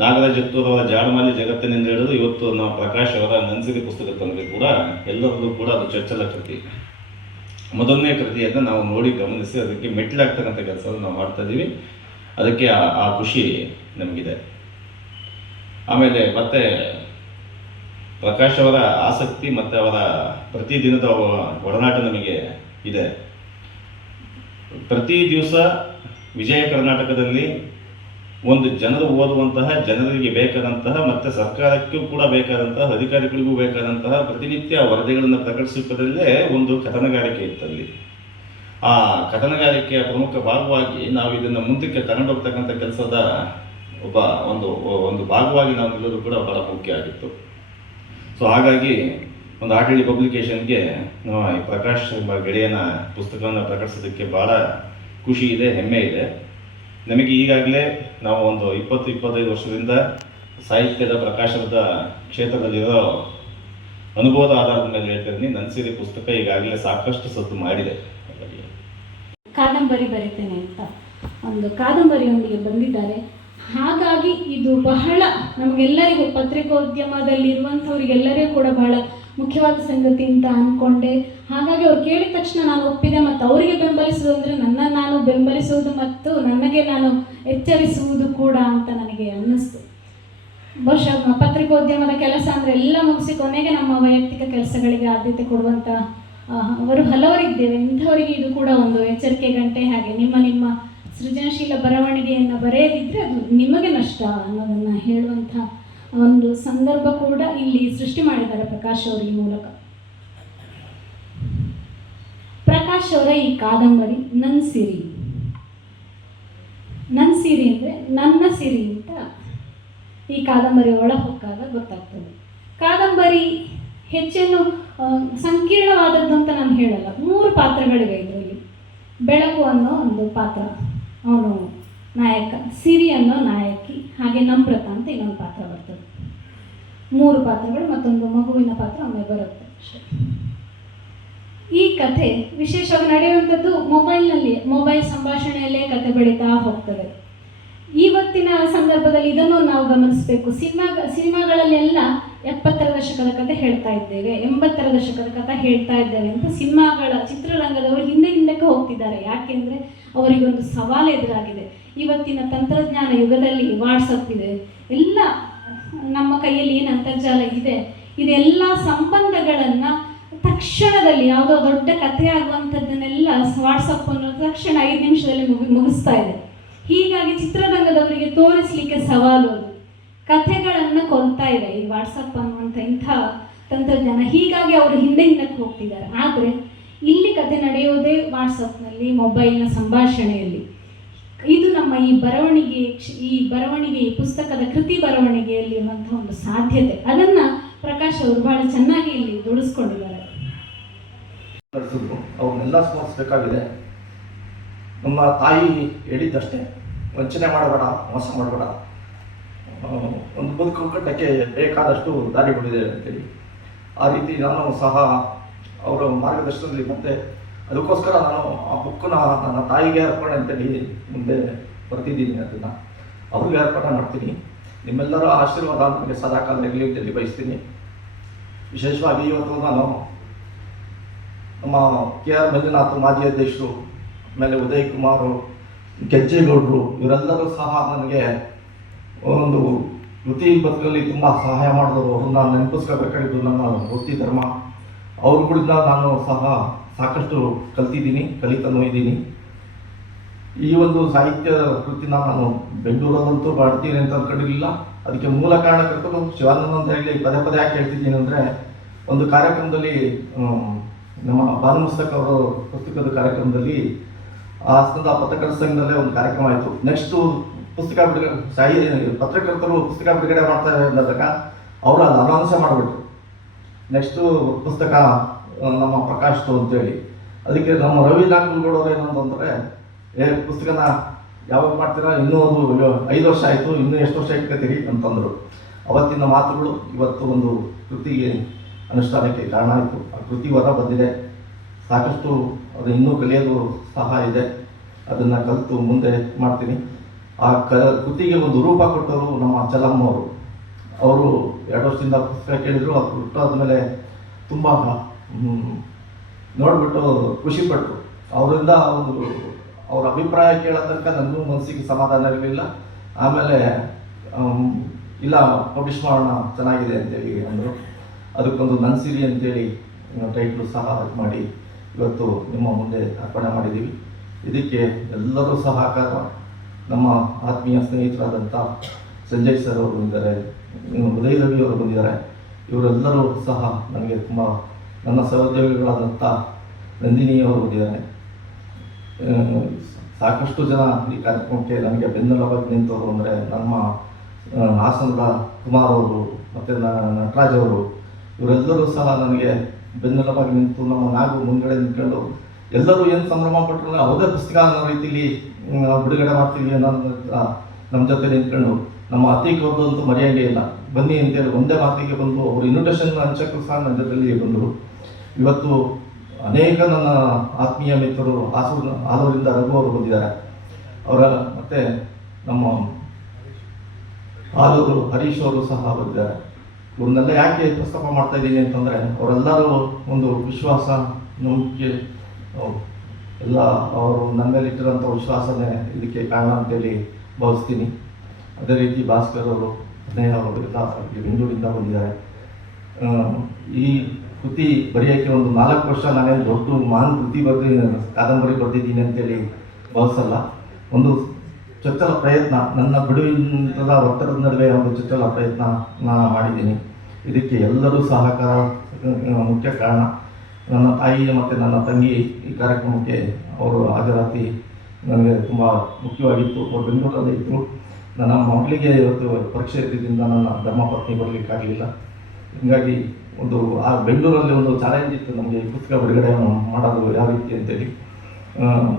ನಾಗರಾಜ್ ಜತ್ತೂರ್ ಅವರ ಜಾಡಮಾಲಿ ಜಗತ್ತಿನಿಂದ ಹಿಡಿದು ಇವತ್ತು ನಾವು ಪ್ರಕಾಶ್ ಅವರ ನನ್ಸಿರಿ ಪುಸ್ತಕ ತನಕ ಕೂಡ ಎಲ್ಲರಲ್ಲೂ ಕೂಡ ಅದು ಚರ್ಚಲ ಕೃತಿ, ಮೊದಲನೇ ಕೃತಿಯನ್ನು ನಾವು ನೋಡಿ ಗಮನಿಸಿ ಅದಕ್ಕೆ ಮೆಟ್ಟಿಲಾಗ್ತಕ್ಕಂಥ ಕೆಲಸವನ್ನು ನಾವು ಮಾಡ್ತಾ ಇದ್ದೀವಿ. ಅದಕ್ಕೆ ಆ ಖುಷಿ ನಮಗಿದೆ. ಆಮೇಲೆ ಮತ್ತೆ ಪ್ರಕಾಶ್ ಅವರ ಆಸಕ್ತಿ ಮತ್ತು ಅವರ ಪ್ರತಿದಿನದ ಒಡನಾಟ ನಮಗೆ ಇದೆ. ಪ್ರತಿ ದಿವಸ ವಿಜಯ ಕರ್ನಾಟಕದಲ್ಲಿ ಒಂದು ಜನರು ಓದುವಂತಹ, ಜನರಿಗೆ ಬೇಕಾದಂತಹ ಮತ್ತು ಸರ್ಕಾರಕ್ಕೂ ಕೂಡ ಬೇಕಾದಂತಹ, ಅಧಿಕಾರಿಗಳಿಗೂ ಬೇಕಾದಂತಹ ಪ್ರತಿನಿತ್ಯ ವರದಿಗಳನ್ನು ಪ್ರಕಟಿಸುವುದರಲ್ಲೇ ಒಂದು ಕಥನಗಾರಿಕೆ ಇತ್ತಲ್ಲಿ. ಆ ಕಥನಗಾರಿಕೆಯ ಪ್ರಮುಖ ಭಾಗವಾಗಿ ನಾವು ಇದನ್ನು ಮುಂದಕ್ಕೆ ತಗೊಂಡೋಗ್ತಕ್ಕಂಥ ಕೆಲಸದ ಒಂದು ಭಾಗವಾಗಿ ನಾವು ನಿಲ್ಲೋದು ಕೂಡ ಬಹಳ ಮುಖ್ಯ ಆಗಿತ್ತು. ಸೊ ಹಾಗಾಗಿ ಒಂದು ಆರ್ಟಿಡಿ ಪಬ್ಲಿಕೇಶನ್ಗೆ ನಮ್ಮ ಈ ಪ್ರಕಾಶ್ ಎಂಬ ಗೆಳೆಯನ ಪುಸ್ತಕವನ್ನು ಪ್ರಕಟಿಸೋದಕ್ಕೆ ಭಾಳ ಖುಷಿ ಇದೆ, ಹೆಮ್ಮೆ ಇದೆ. ನಮಗೆ ಈಗಾಗಲೇ ನಾವು ಒಂದು 20-25 ವರ್ಷದಿಂದ ಸಾಹಿತ್ಯದ ಪ್ರಕಾಶನದ ಕ್ಷೇತ್ರದಲ್ಲಿರೋ ಅನುಭವದ ಆಧಾರದ ಮೇಲೆ ಹೇಳ್ತಿದ್ದೀನಿ. ನನ್ಸಿರಿ ಪುಸ್ತಕ ಈಗಾಗಲೇ ಸಾಕಷ್ಟು ಸದ್ದು ಮಾಡಿದೆ. ಕಾದಂಬರಿ ಬರಿತೇನೆ ಅಂತ ಒಂದು ಕಾದಂಬರಿಯೊಂದಿಗೆ ಬಂದಿದ್ದಾರೆ. ಹಾಗಾಗಿ ಇದು ಬಹಳ ನಮಗೆಲ್ಲರಿಗೂ, ಪತ್ರಿಕೋದ್ಯಮದಲ್ಲಿರುವಂಥವ್ರಿಗೆಲ್ಲರಿಗೂ ಕೂಡ ಬಹಳ ಮುಖ್ಯವಾದ ಸಂಗತಿ ಅಂತ ಅಂದ್ಕೊಂಡೆ. ಹಾಗಾಗಿ ಅವ್ರು ಕೇಳಿದ ತಕ್ಷಣ ನಾನು ಒಪ್ಪಿದೆ. ಮತ್ತು ಅವರಿಗೆ ಬೆಂಬಲಿಸುವುದು ಅಂದರೆ ನನ್ನನ್ನು ನಾನು ಬೆಂಬಲಿಸುವುದು ಮತ್ತು ನನಗೆ ನಾನು ಎಚ್ಚರಿಸುವುದು ಕೂಡ ಅಂತ ನನಗೆ ಅನ್ನಿಸ್ತು. ಬಹುಶಃ ಪತ್ರಿಕೋದ್ಯಮದ ಕೆಲಸ ಅಂದರೆ ಎಲ್ಲ ಮುಗಿಸಿ ಕೊನೆಗೆ ನಮ್ಮ ವೈಯಕ್ತಿಕ ಕೆಲಸಗಳಿಗೆ ಆದ್ಯತೆ ಕೊಡುವಂಥ ಅವರು ಹಲವರಿದ್ದೇವೆ. ಇಂಥವರಿಗೆ ಇದು ಕೂಡ ಒಂದು ಎಚ್ಚರಿಕೆ ಗಂಟೆ. ಹಾಗೆ ನಿಮ್ಮ ಸೃಜನಶೀಲ ಬರವಣಿಗೆಯನ್ನು ಬರೆಯದಿದ್ದರೆ ಅದು ನಿಮಗೆ ನಷ್ಟ ಅನ್ನೋದನ್ನು ಹೇಳುವಂಥ ಒಂದು ಸಂದರ್ಭ ಕೂಡ ಇಲ್ಲಿ ಸೃಷ್ಟಿ ಮಾಡಿದ್ದಾರೆ ಪ್ರಕಾಶ್ ಅವರು ಈ ಮೂಲಕ. ಪ್ರಕಾಶ್ ಅವರ ಈ ಕಾದಂಬರಿ ನನ್ಸಿರಿ ಅಂದರೆ ನನ್ನ ಸಿರಿ ಅಂತ ಈ ಕಾದಂಬರಿ ಒಳ ಹೊಕ್ಕಾಗ ಗೊತ್ತಾಗ್ತದೆ. ಕಾದಂಬರಿ ಹೆಚ್ಚೇನು ಸಂಕೀರ್ಣವಾದದ್ದು ಅಂತ ನಾನು ಹೇಳಲ್ಲ. 3 ಪಾತ್ರಗಳಿವೆ ಇದರಲ್ಲಿ. ಬೆಳಕು ಅನ್ನೋ ಒಂದು ಪಾತ್ರ, ಅವನು ನಾಯಕ, ಸಿರಿ ಅನ್ನೋ ನಾಯಕಿ, ಹಾಗೆ ನಮ್ರತ ಅಂತ ಇನ್ನೊಂದು ಪಾತ್ರ ಬರ್ತದೆ. 3 ಪಾತ್ರಗಳು, ಮತ್ತೊಂದು ಮಗುವಿನ ಪಾತ್ರ ಒಮ್ಮೆ ಬರುತ್ತೆ ಅಷ್ಟೇ. ಈ ಕಥೆ ವಿಶೇಷವಾಗಿ ನಡೆಯುವಂಥದ್ದು ಮೊಬೈಲ್ ಸಂಭಾಷಣೆಯಲ್ಲೇ ಕಥೆ ಬೆಳೀತಾ ಹೋಗ್ತದೆ. ಇವತ್ತಿನ ಸಂದರ್ಭದಲ್ಲಿ ಇದನ್ನು ನಾವು ಗಮನಿಸಬೇಕು. ಸಿನಿಮಾಗಳಲ್ಲೆಲ್ಲ 70ರ ದಶಕದ ಕಥೆ ಹೇಳ್ತಾ ಇದ್ದೇವೆ, 80ರ ದಶಕದ ಕಥೆ ಹೇಳ್ತಾ ಇದ್ದೇವೆ ಅಂತ ಚಿತ್ರರಂಗದವರು ಹಿಂದಕ್ಕೆ ಹೋಗ್ತಿದ್ದಾರೆ. ಯಾಕೆಂದರೆ ಅವರಿಗೊಂದು ಸವಾಲು ಎದುರಾಗಿದೆ. ಇವತ್ತಿನ ತಂತ್ರಜ್ಞಾನ ಯುಗದಲ್ಲಿ ವಾಟ್ಸಪ್ ಇದೆ, ಎಲ್ಲ ನಮ್ಮ ಕೈಯಲ್ಲಿ ಏನು ಅಂತರ್ಜಾಲ ಇದೆ, ಇದೆಲ್ಲ ಸಂಬಂಧಗಳನ್ನು ತಕ್ಷಣದಲ್ಲಿ ಯಾವುದೋ ದೊಡ್ಡ ಕಥೆ ಆಗುವಂಥದ್ದನ್ನೆಲ್ಲ ವಾಟ್ಸಪ್ ಅನ್ನೋದು ತಕ್ಷಣ 5 ನಿಮಿಷದಲ್ಲಿ ಮುಗಿಸ್ತಾ ಇದೆ. ಹೀಗಾಗಿ ಚಿತ್ರರಂಗದವರಿಗೆ ತೋರಿಸಲಿಕ್ಕೆ ಸವಾಲು, ಅದು ಕಥೆಗಳನ್ನು ಕೊಲ್ತಾ ಇದೆ ಈ ವಾಟ್ಸಪ್ ಅನ್ನುವಂಥ ಇಂಥ ತಂತ್ರಜ್ಞಾನ. ಹೀಗಾಗಿ ಅವರು ಹಿಂದಕ್ಕೆ ಹೋಗ್ತಿದ್ದಾರೆ. ಆದರೆ ಇಲ್ಲಿ ಕಥೆ ನಡೆಯೋದೇ ವಾಟ್ಸಪ್ನಲ್ಲಿ, ಮೊಬೈಲ್ನ ಸಂಭಾಷಣೆಯಲ್ಲಿ. ಇದು ನಮ್ಮ ಈ ಬರವಣಿಗೆ ಈ ಪುಸ್ತಕದ ಕೃತಿ ಬರವಣಿಗೆಯಲ್ಲಿರುವಂಥ ಒಂದು ಸಾಧ್ಯತೆ. ಅದನ್ನು ಪ್ರಕಾಶ್ ಅವರು ಬಹಳ ಚೆನ್ನಾಗಿ ಇಲ್ಲಿ ದುಡಿಸ್ಕೊಂಡಿದ್ದಾರೆ. ಅವನ್ನೆಲ್ಲ ಸ್ಮರಿಸಬೇಕಾಗಿದೆ. ನಮ್ಮ ತಾಯಿ ಹೇಳಿದ್ದಷ್ಟೇ, ವಂಚನೆ ಮಾಡಬೇಡ, ಮೋಸ ಮಾಡಬೇಡ, ಒಂದು ಬದುಕು ಕಟ್ಟಕ್ಕೆ ಬೇಕಾದಷ್ಟು ದಾರಿಗಳಿದೆ ಅಂತೇಳಿ. ಆ ರೀತಿ ನಾನು ಸಹ ಅವರ ಮಾರ್ಗದರ್ಶನದಲ್ಲಿ ಮತ್ತೆ ಅದಕ್ಕೋಸ್ಕರ ನಾನು ಆ ಬುಕ್ಕನ್ನ ನನ್ನ ತಾಯಿಗೆ ಅರ್ಪಣೆ ಅಂತೇಳಿ ಮುಂದೆ ಬರ್ತಿದ್ದೀನಿ. ಅದನ್ನು ಅವ್ರಿಗೆ ಅರ್ಪಣೆ ಮಾಡ್ತೀನಿ. ನಿಮ್ಮೆಲ್ಲರ ಆಶೀರ್ವಾದ ನನಗೆ ಸದಾಕಾಲ ಇರಲಿ ಅಂತೇಳಿ ಬಯಸ್ತೀನಿ. ವಿಶೇಷವಾಗಿ ಇವತ್ತು ನಾನು ನಮ್ಮ KR ಮಂಜುನಾಥ್ ಮಾಜಿ ಅಧ್ಯಕ್ಷರು, ಆಮೇಲೆ ಉದಯ್ ಕುಮಾರ್, ಕೆಂಚೇಗೌಡರು, ಇವರೆಲ್ಲರೂ ಸಹ ನನಗೆ ಒಂದು ವೃತ್ತಿ ಬದುಕಲ್ಲಿ ತುಂಬ ಸಹಾಯ ಮಾಡಿದವರು. ಅವ್ರನ್ನ ನೆನಪಿಸ್ಕೋಬೇಕಾಗಿದ್ದು ನನ್ನ ವೃತ್ತಿ ಧರ್ಮ. ಅವ್ರುಗಳಿಂದ ನಾನು ಸಹ ಸಾಕಷ್ಟು ಕಲಿತನೂ ಇದ್ದೀನಿ. ಈ ಒಂದು ಸಾಹಿತ್ಯ ಕೃತಿನ ನಾನು ಬೆಂಗಳೂರಲ್ಲಂತೂ ಮಾಡ್ತೀನಿ ಅಂತ ಅಂದ್ಕೊಂಡಿರಲಿಲ್ಲ. ಅದಕ್ಕೆ ಮೂಲ ಕಾರಣಕರ್ತರು ಶಿವಾನಂದ ಅಂತ ಹೇಳಿ ಪದೇ ಪದೇ ಯಾಕೆ ಹೇಳ್ತಿದ್ದೀನಿ ಅಂದರೆ, ಒಂದು ಕಾರ್ಯಕ್ರಮದಲ್ಲಿ ನಮ್ಮ ಭಾನುಮಸ್ತಕ್ ಅವರು ಪುಸ್ತಕದ ಕಾರ್ಯಕ್ರಮದಲ್ಲಿ ಆ ಪತ್ರಕರ್ತರ ಸಂಘದಲ್ಲೇ ಒಂದು ಕಾರ್ಯಕ್ರಮ ಆಯಿತು. ನೆಕ್ಸ್ಟು ಪುಸ್ತಕ ಪತ್ರಕರ್ತರು ಪುಸ್ತಕ ಬಿಡುಗಡೆ ಮಾಡ್ತಾರೆ ಅಂದಾಗ ಅವರು ಅದು ಅನೌನ್ಸೇ ಮಾಡಿಬಿಟ್ರು, ನೆಕ್ಸ್ಟು ಪುಸ್ತಕ ನಮ್ಮ ಪ್ರಕಾಶ್ದು ಅಂತೇಳಿ. ಅದಕ್ಕೆ ನಮ್ಮ ರವಿ ನಾಗಲ್ಗೌಡರು ಏನಂತಂದರೆ, ಪುಸ್ತಕನ ಯಾವಾಗ ಮಾಡ್ತೀರಾ, ಇನ್ನೂ ಅದು 5 ವರ್ಷ ಆಯಿತು, ಇನ್ನೂ ಎಷ್ಟು ವರ್ಷ ಇಟ್ಕೋತೀರಿ ಅಂತಂದರು. ಅವತ್ತಿನ ಮಾತುಗಳು ಇವತ್ತು ಒಂದು ಕೃತಿಗೆ ಅನುಷ್ಠಾನಕ್ಕೆ ಕಾರಣ ಆಯಿತು. ಆ ಕೃತಿ ಹೊರ ಬಂದಿದೆ, ಸಾಕಷ್ಟು ಅದು ಇನ್ನೂ ಕಲಿಯೋದು ಸಹ ಇದೆ. ಅದನ್ನು ಕಲಿತು ಮುಂದೆ ಮಾಡ್ತೀನಿ. ಆ ಕೃತಿಗೆ ಒಂದು ರೂಪ ಕೊಟ್ಟವರು ನಮ್ಮ ಚಲಮ್ಮ ಅವರು 2 ವರ್ಷದಿಂದ ಪುಸ್ತಕ ಕೇಳಿದರು. ಅದು ಹುಟ್ಟಾದ್ಮೇಲೆ ತುಂಬ ನೋಡಿಬಿಟ್ಟು ಖುಷಿಪಟ್ಟರು. ಅವರಿಂದ ಒಂದು ಅವ್ರ ಅಭಿಪ್ರಾಯ ಕೇಳೋ ತನಕ ನನಗೂ ಮನಸ್ಸಿಗೆ ಸಮಾಧಾನ ಇರಲಿಲ್ಲ. ಆಮೇಲೆ ಇಲ್ಲ ಪಬ್ಲಿಷ್ ಮಾಡೋಣ, ಚೆನ್ನಾಗಿದೆ ಅಂತೇಳಿ ಅಂದರು. ಅದಕ್ಕೊಂದು ನನ್ನ ಸಿರಿ ಅಂತೇಳಿ ಟೈಟ್ಲು ಸಹ ಮಾಡಿ ಇವತ್ತು ನಿಮ್ಮ ಮುಂದೆ ಅರ್ಪಣೆ ಮಾಡಿದ್ದೀವಿ. ಇದಕ್ಕೆ ಎಲ್ಲರೂ ಸಹಕಾರ, ನಮ್ಮ ಆತ್ಮೀಯ ಸ್ನೇಹಿತರಾದಂಥ ಸಂಜಯ್ ಸರ್ ಅವರು ಬಂದಿದ್ದಾರೆ, ಉದಯ್ ರವಿ ಅವರು ಬಂದಿದ್ದಾರೆ. ಇವರೆಲ್ಲರೂ ಸಹ ನನಗೆ ತುಂಬ, ನನ್ನ ಸಹೋದ್ಯೋಗಿಗಳಾದಂಥ ನಂದಿನಿ ಅವರು ಬಂದಿದ್ದಾರೆ. ಸಾಕಷ್ಟು ಜನ ಈ ಕಾರ್ಯಕ್ರಮಕ್ಕೆ ನನಗೆ ಬೆನ್ನೆಲುಬಾಗಿ ನಿಂತವರು ಅಂದರೆ ನಮ್ಮ ಹಾಸನದ ಕುಮಾರ್ ಅವರು ಮತ್ತು ನಟರಾಜ್ ಅವರು, ಇವರೆಲ್ಲರೂ ಸಹ ನನಗೆ ಬೆನ್ನೆಲುಬಾಗಿ ನಿಂತು ನಮ್ಮ ನಾಗು ಮುಂದ್ಗಡೆ ನಿಂತ್ಕೊಂಡು ಎಲ್ಲರೂ ಏನು ಸಂಭ್ರಮ ಪಟ್ಟರು, ಯಾವುದೇ ಪುಸ್ತಕ ಅನ್ನೋ ರೀತಿಯಲ್ಲಿ ಬಿಡುಗಡೆ ಮಾಡ್ತೀವಿ ಅನ್ನೋದು ನಮ್ಮ ಜೊತೆ ನಿಂತ್ಕೊಂಡು, ನಮ್ಮ ಅತೀಕ್ ಅವ್ರದ್ದು ಅಂತೂ ಮರೆಯೋಂಗೇ ಇಲ್ಲ. ಬನ್ನಿ ಅಂತೇಳಿ ಒಂದೇ ಮಾತಿಗೆ ಬಂದು ಅವರು ಇನ್ವಿಟೇಷನ್ ಹಂಚಕ್ಕೂ ಸಹ ನನ್ನ ಜೊತೆಯಲ್ಲಿ ಬಂದರು. ಇವತ್ತು ಅನೇಕ ನನ್ನ ಆತ್ಮೀಯ ಮಿತ್ರರು ಆಲೂರಿಂದ ರಘು ಅವರು ಬಂದಿದ್ದಾರೆ. ಅವರ ಮತ್ತು ನಮ್ಮ ಆಲೂರು ಹರೀಶ್ ಅವರು ಸಹ ಬಂದಿದ್ದಾರೆ. ಇವನ್ನೆಲ್ಲ ಯಾಕೆ ಪ್ರಸ್ತಾಪ ಮಾಡ್ತಾ ಇದ್ದೀನಿ ಅಂತಂದರೆ, ಅವರೆಲ್ಲರೂ ಒಂದು ವಿಶ್ವಾಸ, ನಂಬಿಕೆ, ಎಲ್ಲ ಅವರು ನನ್ನ ಮೇಲೆ ಇಟ್ಟಿರೋಂಥ ವಿಶ್ವಾಸನೇ ಇದಕ್ಕೆ ಕಾರಣ ಅಂತೇಳಿ ಭಾವಿಸ್ತೀನಿ. ಅದೇ ರೀತಿ ಭಾಸ್ಕರ್ ಅವರು, ಸ್ನೇಹ ಅವರು ಎಲ್ಲ ಬೆಂಗಳೂರಿಂದ ಬಂದಿದ್ದಾರೆ. ಈ ಕೃತಿ ಬರೆಯೋಕ್ಕೆ ಒಂದು 4 ವರ್ಷ ನಾನೇನು ದೊಡ್ಡ ಕೃತಿ ಕಾದಂಬರಿ ಬರೆದಿದ್ದೀನಿ ಅಂತೇಳಿ ಭಾವಿಸಲ್ಲ. ಒಂದು ಚೊಚ್ಚಲ ಪ್ರಯತ್ನ, ನನ್ನ ಬಿಡುವಿನ ಒತ್ತಡದ ನಡುವೆ ಒಂದು ಚೊಚ್ಚಲ ಪ್ರಯತ್ನ ನಾನು ಮಾಡಿದ್ದೀನಿ. ಇದಕ್ಕೆ ಎಲ್ಲರೂ ಸಹಕಾರ ಮುಖ್ಯ ಕಾರಣ. ನನ್ನ ತಾಯಿ ಮತ್ತು ನನ್ನ ತಂಗಿ ಈ ಕಾರ್ಯಕ್ರಮಕ್ಕೆ ಅವರು ಹಾಜರಾತಿ ನನಗೆ ತುಂಬ ಮುಖ್ಯವಾಗಿತ್ತು. ಅವರು ಬೆಂಗಳೂರಲ್ಲಿ ಇದ್ದರು. ನನ್ನ ಮಕ್ಕಳಿಗೆ ಇವತ್ತು ಪರೀಕ್ಷೆ ಇದ್ದಿದ್ದರಿಂದ ನನ್ನ ಧರ್ಮಪತ್ನಿ ಬರಲಿಕ್ಕಾಗಲಿಲ್ಲ. ಹೀಗಾಗಿ ಒಂದು ಆ ಬೆಂಗಳೂರಲ್ಲಿ ಒಂದು ಚಾಲೆಂಜ್ ಇತ್ತು ನಮಗೆ, ಪುಸ್ತಕ ಬಿಡುಗಡೆ ಮಾಡೋದು ಯಾವ ರೀತಿ ಅಂತೇಳಿ.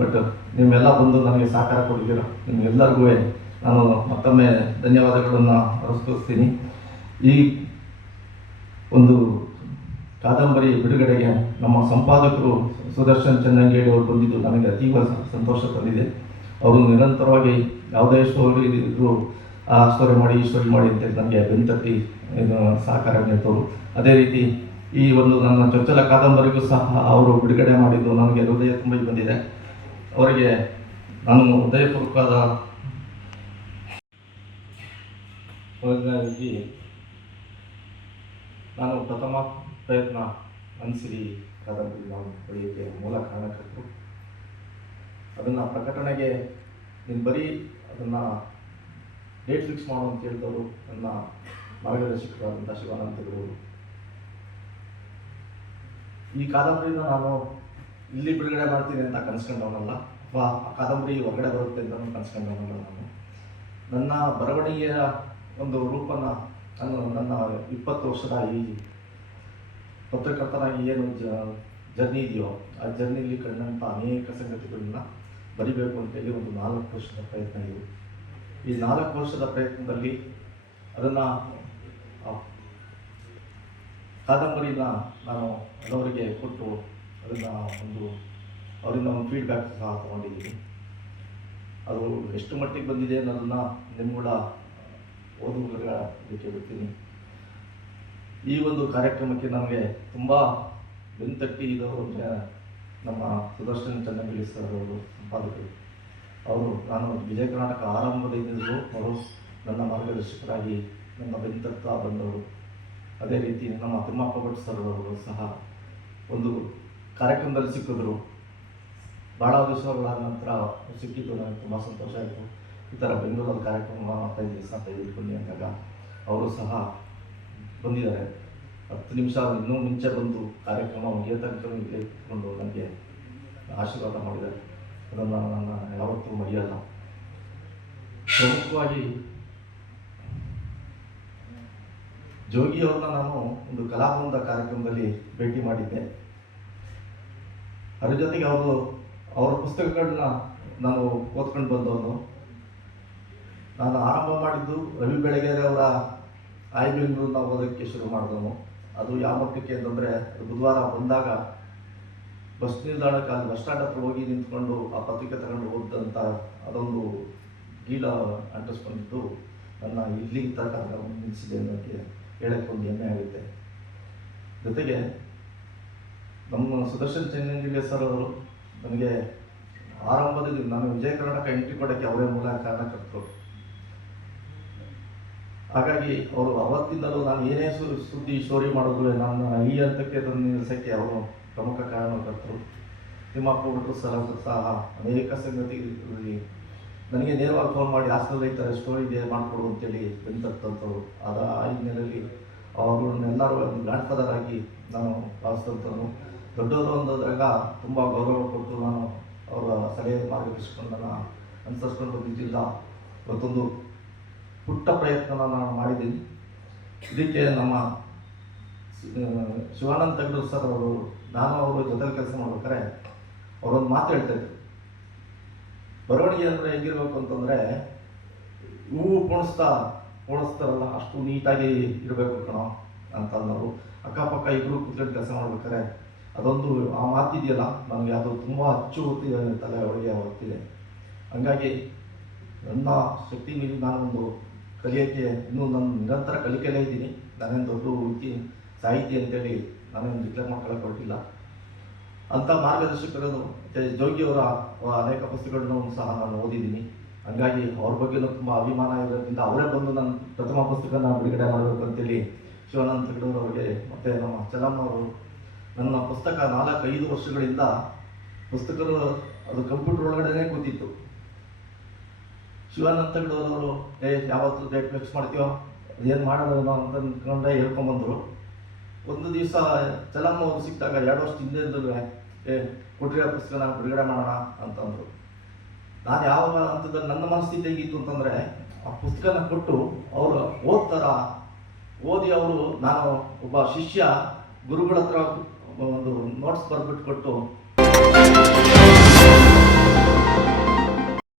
ಬಟ್ ನಿಮ್ಮೆಲ್ಲ ಬಂದು ನನಗೆ ಸಹಕಾರ ಕೊಟ್ಟಿದ್ದೀರ. ನಿಮ್ಗೆಲ್ಲರಿಗೂ ನಾನು ಮತ್ತೊಮ್ಮೆ ಧನ್ಯವಾದಗಳನ್ನು ಅರ್ಪಿಸ್ತೀನಿ. ಈ ಒಂದು ಕಾದಂಬರಿ ಬಿಡುಗಡೆಗೆ ನಮ್ಮ ಸಂಪಾದಕರು ಸುದರ್ಶನ್ ಚನ್ನಂಗೇಡಿ ಅವರು ಬಂದಿದ್ದು ನನಗೆ ಅತೀವ ಸಂತೋಷ ತಂದಿದೆ. ಅವರು ನಿರಂತರವಾಗಿ ಯಾವುದೇ ಸ್ಟೋರಿ ಇದ್ದರೂ ಆ ಸ್ಟೋರಿ ಮಾಡಿ ಅಂತೇಳಿ ನನಗೆ ಬೆಂತಟ್ಟಿ ಸಹಕಾರ ನೀಡ್ತವರು. ಅದೇ ರೀತಿ ಈ ಒಂದು ನನ್ನ ಚೊಚ್ಚಲ ಕಾದಂಬರಿಗೂ ಸಹ ಅವರು ಬಿಡುಗಡೆ ಮಾಡಿದ್ದು ನನಗೆ ಹೃದಯ ತುಂಬಿ ಬಂದಿದೆ. ಅವರಿಗೆ ನಾನು ಹೃದಯಪೂರ್ವಕವಾದ ನಾನು ಪ್ರಥಮ ಪ್ರಯತ್ನ ಅನ್ಸಿರಿ ಕಾದಂಬರಿ ನಾವು ಬರೆಯೋಕ್ಕೆ ಮೂಲ ಕಾರಣಕರ್ತರು. ಅದನ್ನು ಪ್ರಕಟಣೆಗೆ ನೀನು ಬರೀ ಅದನ್ನು ಡೇಟ್ ಫಿಕ್ಸ್ ಮಾಡು ಅಂತ ಹೇಳಿದವರು ನನ್ನ ಮಾರ್ಗದರ್ಶಕರಾದಂಥ ಶಿವಾನಂದಗಳು. ಈ ಕಾದಂಬರಿನ ನಾನು ಇಲ್ಲಿ ಬಿಡುಗಡೆ ಮಾಡ್ತೀನಿ ಅಂತ ಕನ್ಸ್ಕೊಂಡವನಲ್ಲ, ಅಥವಾ ಆ ಕಾದಂಬರಿ ಹೊರಗಡೆ ಬರುತ್ತೆ ಅಂತ ಕನ್ಸ್ಕೊಂಡವನಲ್ಲ. ನನ್ನ ಬರವಣಿಗೆಯ ಒಂದು ರೂಪನ ನಾನು ನನ್ನ 20 ವರ್ಷದ ಈ ಪತ್ರಕರ್ತನಾಗಿ ಏನು ಜರ್ನಿ ಇದೆಯೋ ಆ ಜರ್ನಿಲಿ ಕಂಡಂಥ ಅನೇಕ ಸಂಗತಿಗಳನ್ನ ಬರಿಬೇಕು ಅಂತೇಳಿ ಒಂದು 4 ವರ್ಷದ ಪ್ರಯತ್ನ ಇದೆ. ಈ 4 ವರ್ಷದ ಪ್ರಯತ್ನದಲ್ಲಿ ಅದನ್ನು ಕಾದಂಬರಿನ ನಾನು ಹಲವರಿಗೆ ಕೊಟ್ಟು ಅದನ್ನು ಅವರಿಂದ ಒಂದು ಫೀಡ್ಬ್ಯಾಕ್ ಸಹ ತೊಗೊಂಡಿದ್ದೀನಿ. ಅದು ಎಷ್ಟು ಮಟ್ಟಿಗೆ ಬಂದಿದೆ ಅನ್ನೋದನ್ನು ನಿಮ್ಮಗಳ ಓದುಗರಿಗೆ ಬಿಡ್ತೀನಿ. ಈ ಒಂದು ಕಾರ್ಯಕ್ರಮಕ್ಕೆ ನಮಗೆ ತುಂಬ ಬೆಂತಟ್ಟಿ ಇದ್ದವರು ನಮ್ಮ ಸುದರ್ಶನ್ ಚನ್ನಂಗಿರಿ ಸರ್ ಅವರು, ಸಂಪಾದಕರು. ನಾನು ವಿಜಯ ಕರ್ನಾಟಕ ಆರಂಭದಿಂದಲೂ ಅವರು ನನ್ನ ಮಾರ್ಗದರ್ಶಕರಾಗಿ ನನ್ನ ಬೆಂತಟ್ಟ ಬಂದವರು. ಅದೇ ರೀತಿ ನಮ್ಮ ತಿಮ್ಮಪ್ಪ ಭಟ್ ಸರ್ ಅವರು ಸಹ ಒಂದು ಕಾರ್ಯಕ್ರಮದಲ್ಲಿ ಸಿಕ್ಕಿದ್ರು. ಭಾಳ ದಿವಸಗಳ ನಂತರ ಸಿಕ್ಕಿದ್ದು ನನಗೆ ತುಂಬ ಸಂತೋಷ ಆಯಿತು. ಈ ಥರ ಬೆಂಗಳೂರಲ್ಲಿ ಕಾರ್ಯಕ್ರಮ 5 ದಿವಸ ಬನ್ನಿ ಅಂದಾಗ ಅವರು ಸಹ ಬಂದಿದ್ದಾರೆ. 10 ನಿಮಿಷ ಇನ್ನೂ ಮುಂಚೆ ಬಂದು ಕಾರ್ಯಕ್ರಮ ಮುಗಿಯೋ ತನಕ ಇಲ್ಲೇ ಇಟ್ಕೊಂಡು ನನಗೆ ಆಶೀರ್ವಾದ ಮಾಡಿದ್ದಾರೆ. ಅದನ್ನು ನಾನು ಯಾವತ್ತೂ ಮರೆಯಲ್ಲ. ಪ್ರಮುಖವಾಗಿ ಜೋಗಿಯವ್ರನ್ನ ನಾನು ಒಂದು ಕಲಾಬೃಂದ ಕಾರ್ಯಕ್ರಮದಲ್ಲಿ ಭೇಟಿ ಮಾಡಿದ್ದೆ. ಅದ್ರ ಜೊತೆಗೆ ಅವರ ಪುಸ್ತಕಗಳನ್ನ ನಾನು ಓದ್ಕೊಂಡು ಬಂದವನು. ನಾನು ಆರಂಭ ಮಾಡಿದ್ದು ರವಿ ಬೆಳಗೆರೆ ಅವರ ಆಯ್ ಬೆಂಗಳೂರನ್ನ ಓದೋಕ್ಕೆ ಶುರು ಮಾಡಿದವನು. ಅದು ಯಾವ ಮಟ್ಟಕ್ಕೆ ಅಂತಂದರೆ, ಬುಧವಾರ ಬಂದಾಗ ಬಸ್ ನಿಲ್ದಾಣಕ್ಕೆ ಅಲ್ಲಿ ಬಸ್ ಸ್ಟ್ಯಾಂಡ್ ಹತ್ರ ಹೋಗಿ ನಿಂತ್ಕೊಂಡು ಆ ಪತ್ರಿಕೆ ತಗೊಂಡು ಓದಿದಂಥ ಅದೊಂದು ಗೀಳ ಅಂಟಿಸ್ಕೊಂಡಿದ್ದು ನನ್ನ ಇಲ್ಲಿ ತನಕ ನಿಲ್ಲಿಸಿದೆ ಅನ್ನೋಕ್ಕೆ ಹೇಳಕ್ಕೆ ಒಂದು ಹೆಮ್ಮೆ ಆಗುತ್ತೆ. ಜೊತೆಗೆ ನಮ್ಮ ಸುದರ್ಶನ್ ಚೆನ್ನಂಗಿಲೆ ಸರ್ ಅವರು ನನಗೆ ಆರಂಭದಲ್ಲಿ ನಾನು ವಿಜಯ ಕರ್ನಾಟಕ ಎಂಟ್ರಿ ಕೊಡೋಕ್ಕೆ ಅವರೇ ಮೂಲ ಕಾರಣಕರ್ತರು. ಹಾಗಾಗಿ ಅವರು ಅವತ್ತಿಂದಲೂ ನಾನು ಏನೇ ಸುದ್ದಿ ಸ್ಟೋರಿ ಮಾಡಿದ್ರು ನನ್ನ ಈ ಹಂತಕ್ಕೆ ತಂದು ನಿಲ್ಲಿಸೋಕ್ಕೆ ಅವರು ಪ್ರಮುಖ ಕಾರಣಕರ್ತರು. ತಿಮ್ಮಪ್ಪ ಭಟ್ರು ಸಹ ಅನೇಕ ಸಂಗತಿಗಳಲ್ಲಿ ನನಗೆ ನೇರವಾಗಿ ಫೋನ್ ಮಾಡಿ ಹಾಸ್ಟೆಲ್ ಈ ಥರ ಸ್ಟೋರಿಗೆ ಮಾಡಿಕೊಡು ಅಂತೇಳಿ ಬೆಂತಂಥವ್ರು. ಆ ಹಿನ್ನೆಲೆಯಲ್ಲಿ ಅವ್ರನ್ನೆಲ್ಲರೂ ಒಂದು ಗ್ರ್ಯಾಂಡ್ ಫಾದರ್ ಆಗಿ ನಾನು ಭಾವಿಸಿದಂಥವ್ರು. ದೊಡ್ಡವರು ಅಂದಾಗ ತುಂಬ ಗೌರವ ಕೊಟ್ಟು ನಾನು ಅವರ ಸಲಹೆ ಮಾರ್ಗದರ್ಶನವನ್ನು ಅನುಸರಿಸ್ಕೊಂಡು ಬಂದಿದ್ದಿಲ್ಲ. ಇವತ್ತೊಂದು ಪುಟ್ಟ ಪ್ರಯತ್ನ ನಾನು ಮಾಡಿದ್ದೀನಿ. ಇದಕ್ಕೆ ನಮ್ಮ ಶಿವಾನಂದ ತಗಡೂರು ಸರ್ ಅವರು, ನಾನು ಅವರು ಜೊತೆಲಿ ಕೆಲಸ ಮಾಡ್ಬೇಕಾದ್ರೆ ಅವರೊಂದು ಮಾತು ಹೇಳ್ತಾಯಿದ್ರು. ಬರವಣಿಗೆ ಅಂದರೆ ಹೇಗಿರ್ಬೇಕು ಅಂತಂದರೆ, ಹೂವು ಪೋಣಿಸ್ತಾರಲ್ಲ ಅಷ್ಟು ನೀಟಾಗಿ ಇರಬೇಕು ಕಣೋ ಅಂತಂದವರು. ಅಕ್ಕಪಕ್ಕ ಇಬ್ಬರು ಕೂತ್ಕೊಂಡು ಕೆಲಸ ಮಾಡ್ಬೇಕಾದ್ರೆ ಅದೊಂದು ಆ ಮಾತಿದೆಯಲ್ಲ, ನನಗೆ ಅದು ತುಂಬ ಅಚ್ಚು ಹೊತ್ತಿದೆ, ತಲೆ ಒಳಗೆ ಹೊತ್ತಿದೆ. ಹಂಗಾಗಿ ನನ್ನ ಶಕ್ತಿ ಮೀರಿ ನಾನೊಂದು ಕಲಿಯೋಕ್ಕೆ ಇನ್ನೂ ನಾನು ನಿರಂತರ ಕಲಿಕೆಯಲ್ಲೇ ಇದ್ದೀನಿ. ನಾನೇನು ದೊಡ್ಡ ಸಾಹಿತಿ ಅಂತೇಳಿ ನಾನೇನು ಡಿಕ್ಲೇರ್ ಮಾಡ್ಕೊಳ್ಳೋಕೆ ಹೊರಟಿಲ್ಲ. ಅಂಥ ಮಾರ್ಗದರ್ಶಕರು ಜೋಗಿಯವರ ಅನೇಕ ಪುಸ್ತಕಗಳನ್ನು ಸಹ ನಾನು ಓದಿದ್ದೀನಿ. ಹಂಗಾಗಿ ಅವ್ರ ಬಗ್ಗೆನೂ ತುಂಬ ಅಭಿಮಾನ ಇರೋದ್ರಿಂದ ಅವರೇ ಬಂದು ನನ್ನ ಪ್ರಥಮ ಪುಸ್ತಕನ ಬಿಡುಗಡೆ ಮಾಡಬೇಕು ಅಂತೇಳಿ ಶಿವಾನಂದ ತಗಡೂರು ಅವರಿಗೆ ಮತ್ತು ನಮ್ಮ ಚಲಮ್ಮವರು ನನ್ನ ಪುಸ್ತಕ 4-5 ವರ್ಷಗಳಿಂದ ಪುಸ್ತಕರು ಅದು ಕಂಪ್ಯೂಟರ್ ಒಳಗಡೆನೇ ಕೂತಿತ್ತು. ಶಿವಾನಂದ ತಗಡೂರವರು ಯಾವತ್ತು ಡೇಟ್ ಫಿಕ್ಸ್ ಮಾಡ್ತೀವೋ ಅದೇನು ಮಾಡೋದು ಅಂತ ಅಂದ್ಕೊಂಡೆ ಹೇಳ್ಕೊಂಬಂದರು. ಒಂದು ದಿವಸ ಚಲಮ್ಮ ಅವರು ಸಿಕ್ಕಿದಾಗ 2 ವರ್ಷದ ಹಿಂದೆಂದಲೂ ಕೊಟ್ಟಿರೋ ಪುಸ್ತಕನ ಬಿಡುಗಡೆ ಮಾಡೋಣ ಅಂತಂದರು. ನಾನು ಯಾವ ಹಂತದಲ್ಲಿ ನನ್ನ ಮನಸ್ಥಿತಿ ಹೇಗಿತ್ತು ಅಂತಂದರೆ, ಆ ಪುಸ್ತಕನ ಕೊಟ್ಟು ಅವರು ಓದಿ ಅವರು ನಾನು ಒಬ್ಬ ಶಿಷ್ಯ ಗುರುಗಳ ಹತ್ರ ಒಂದು ನೋಟ್ಸ್ ಬರ್ಬಿಟ್ಟು ಕೊಟ್ಟು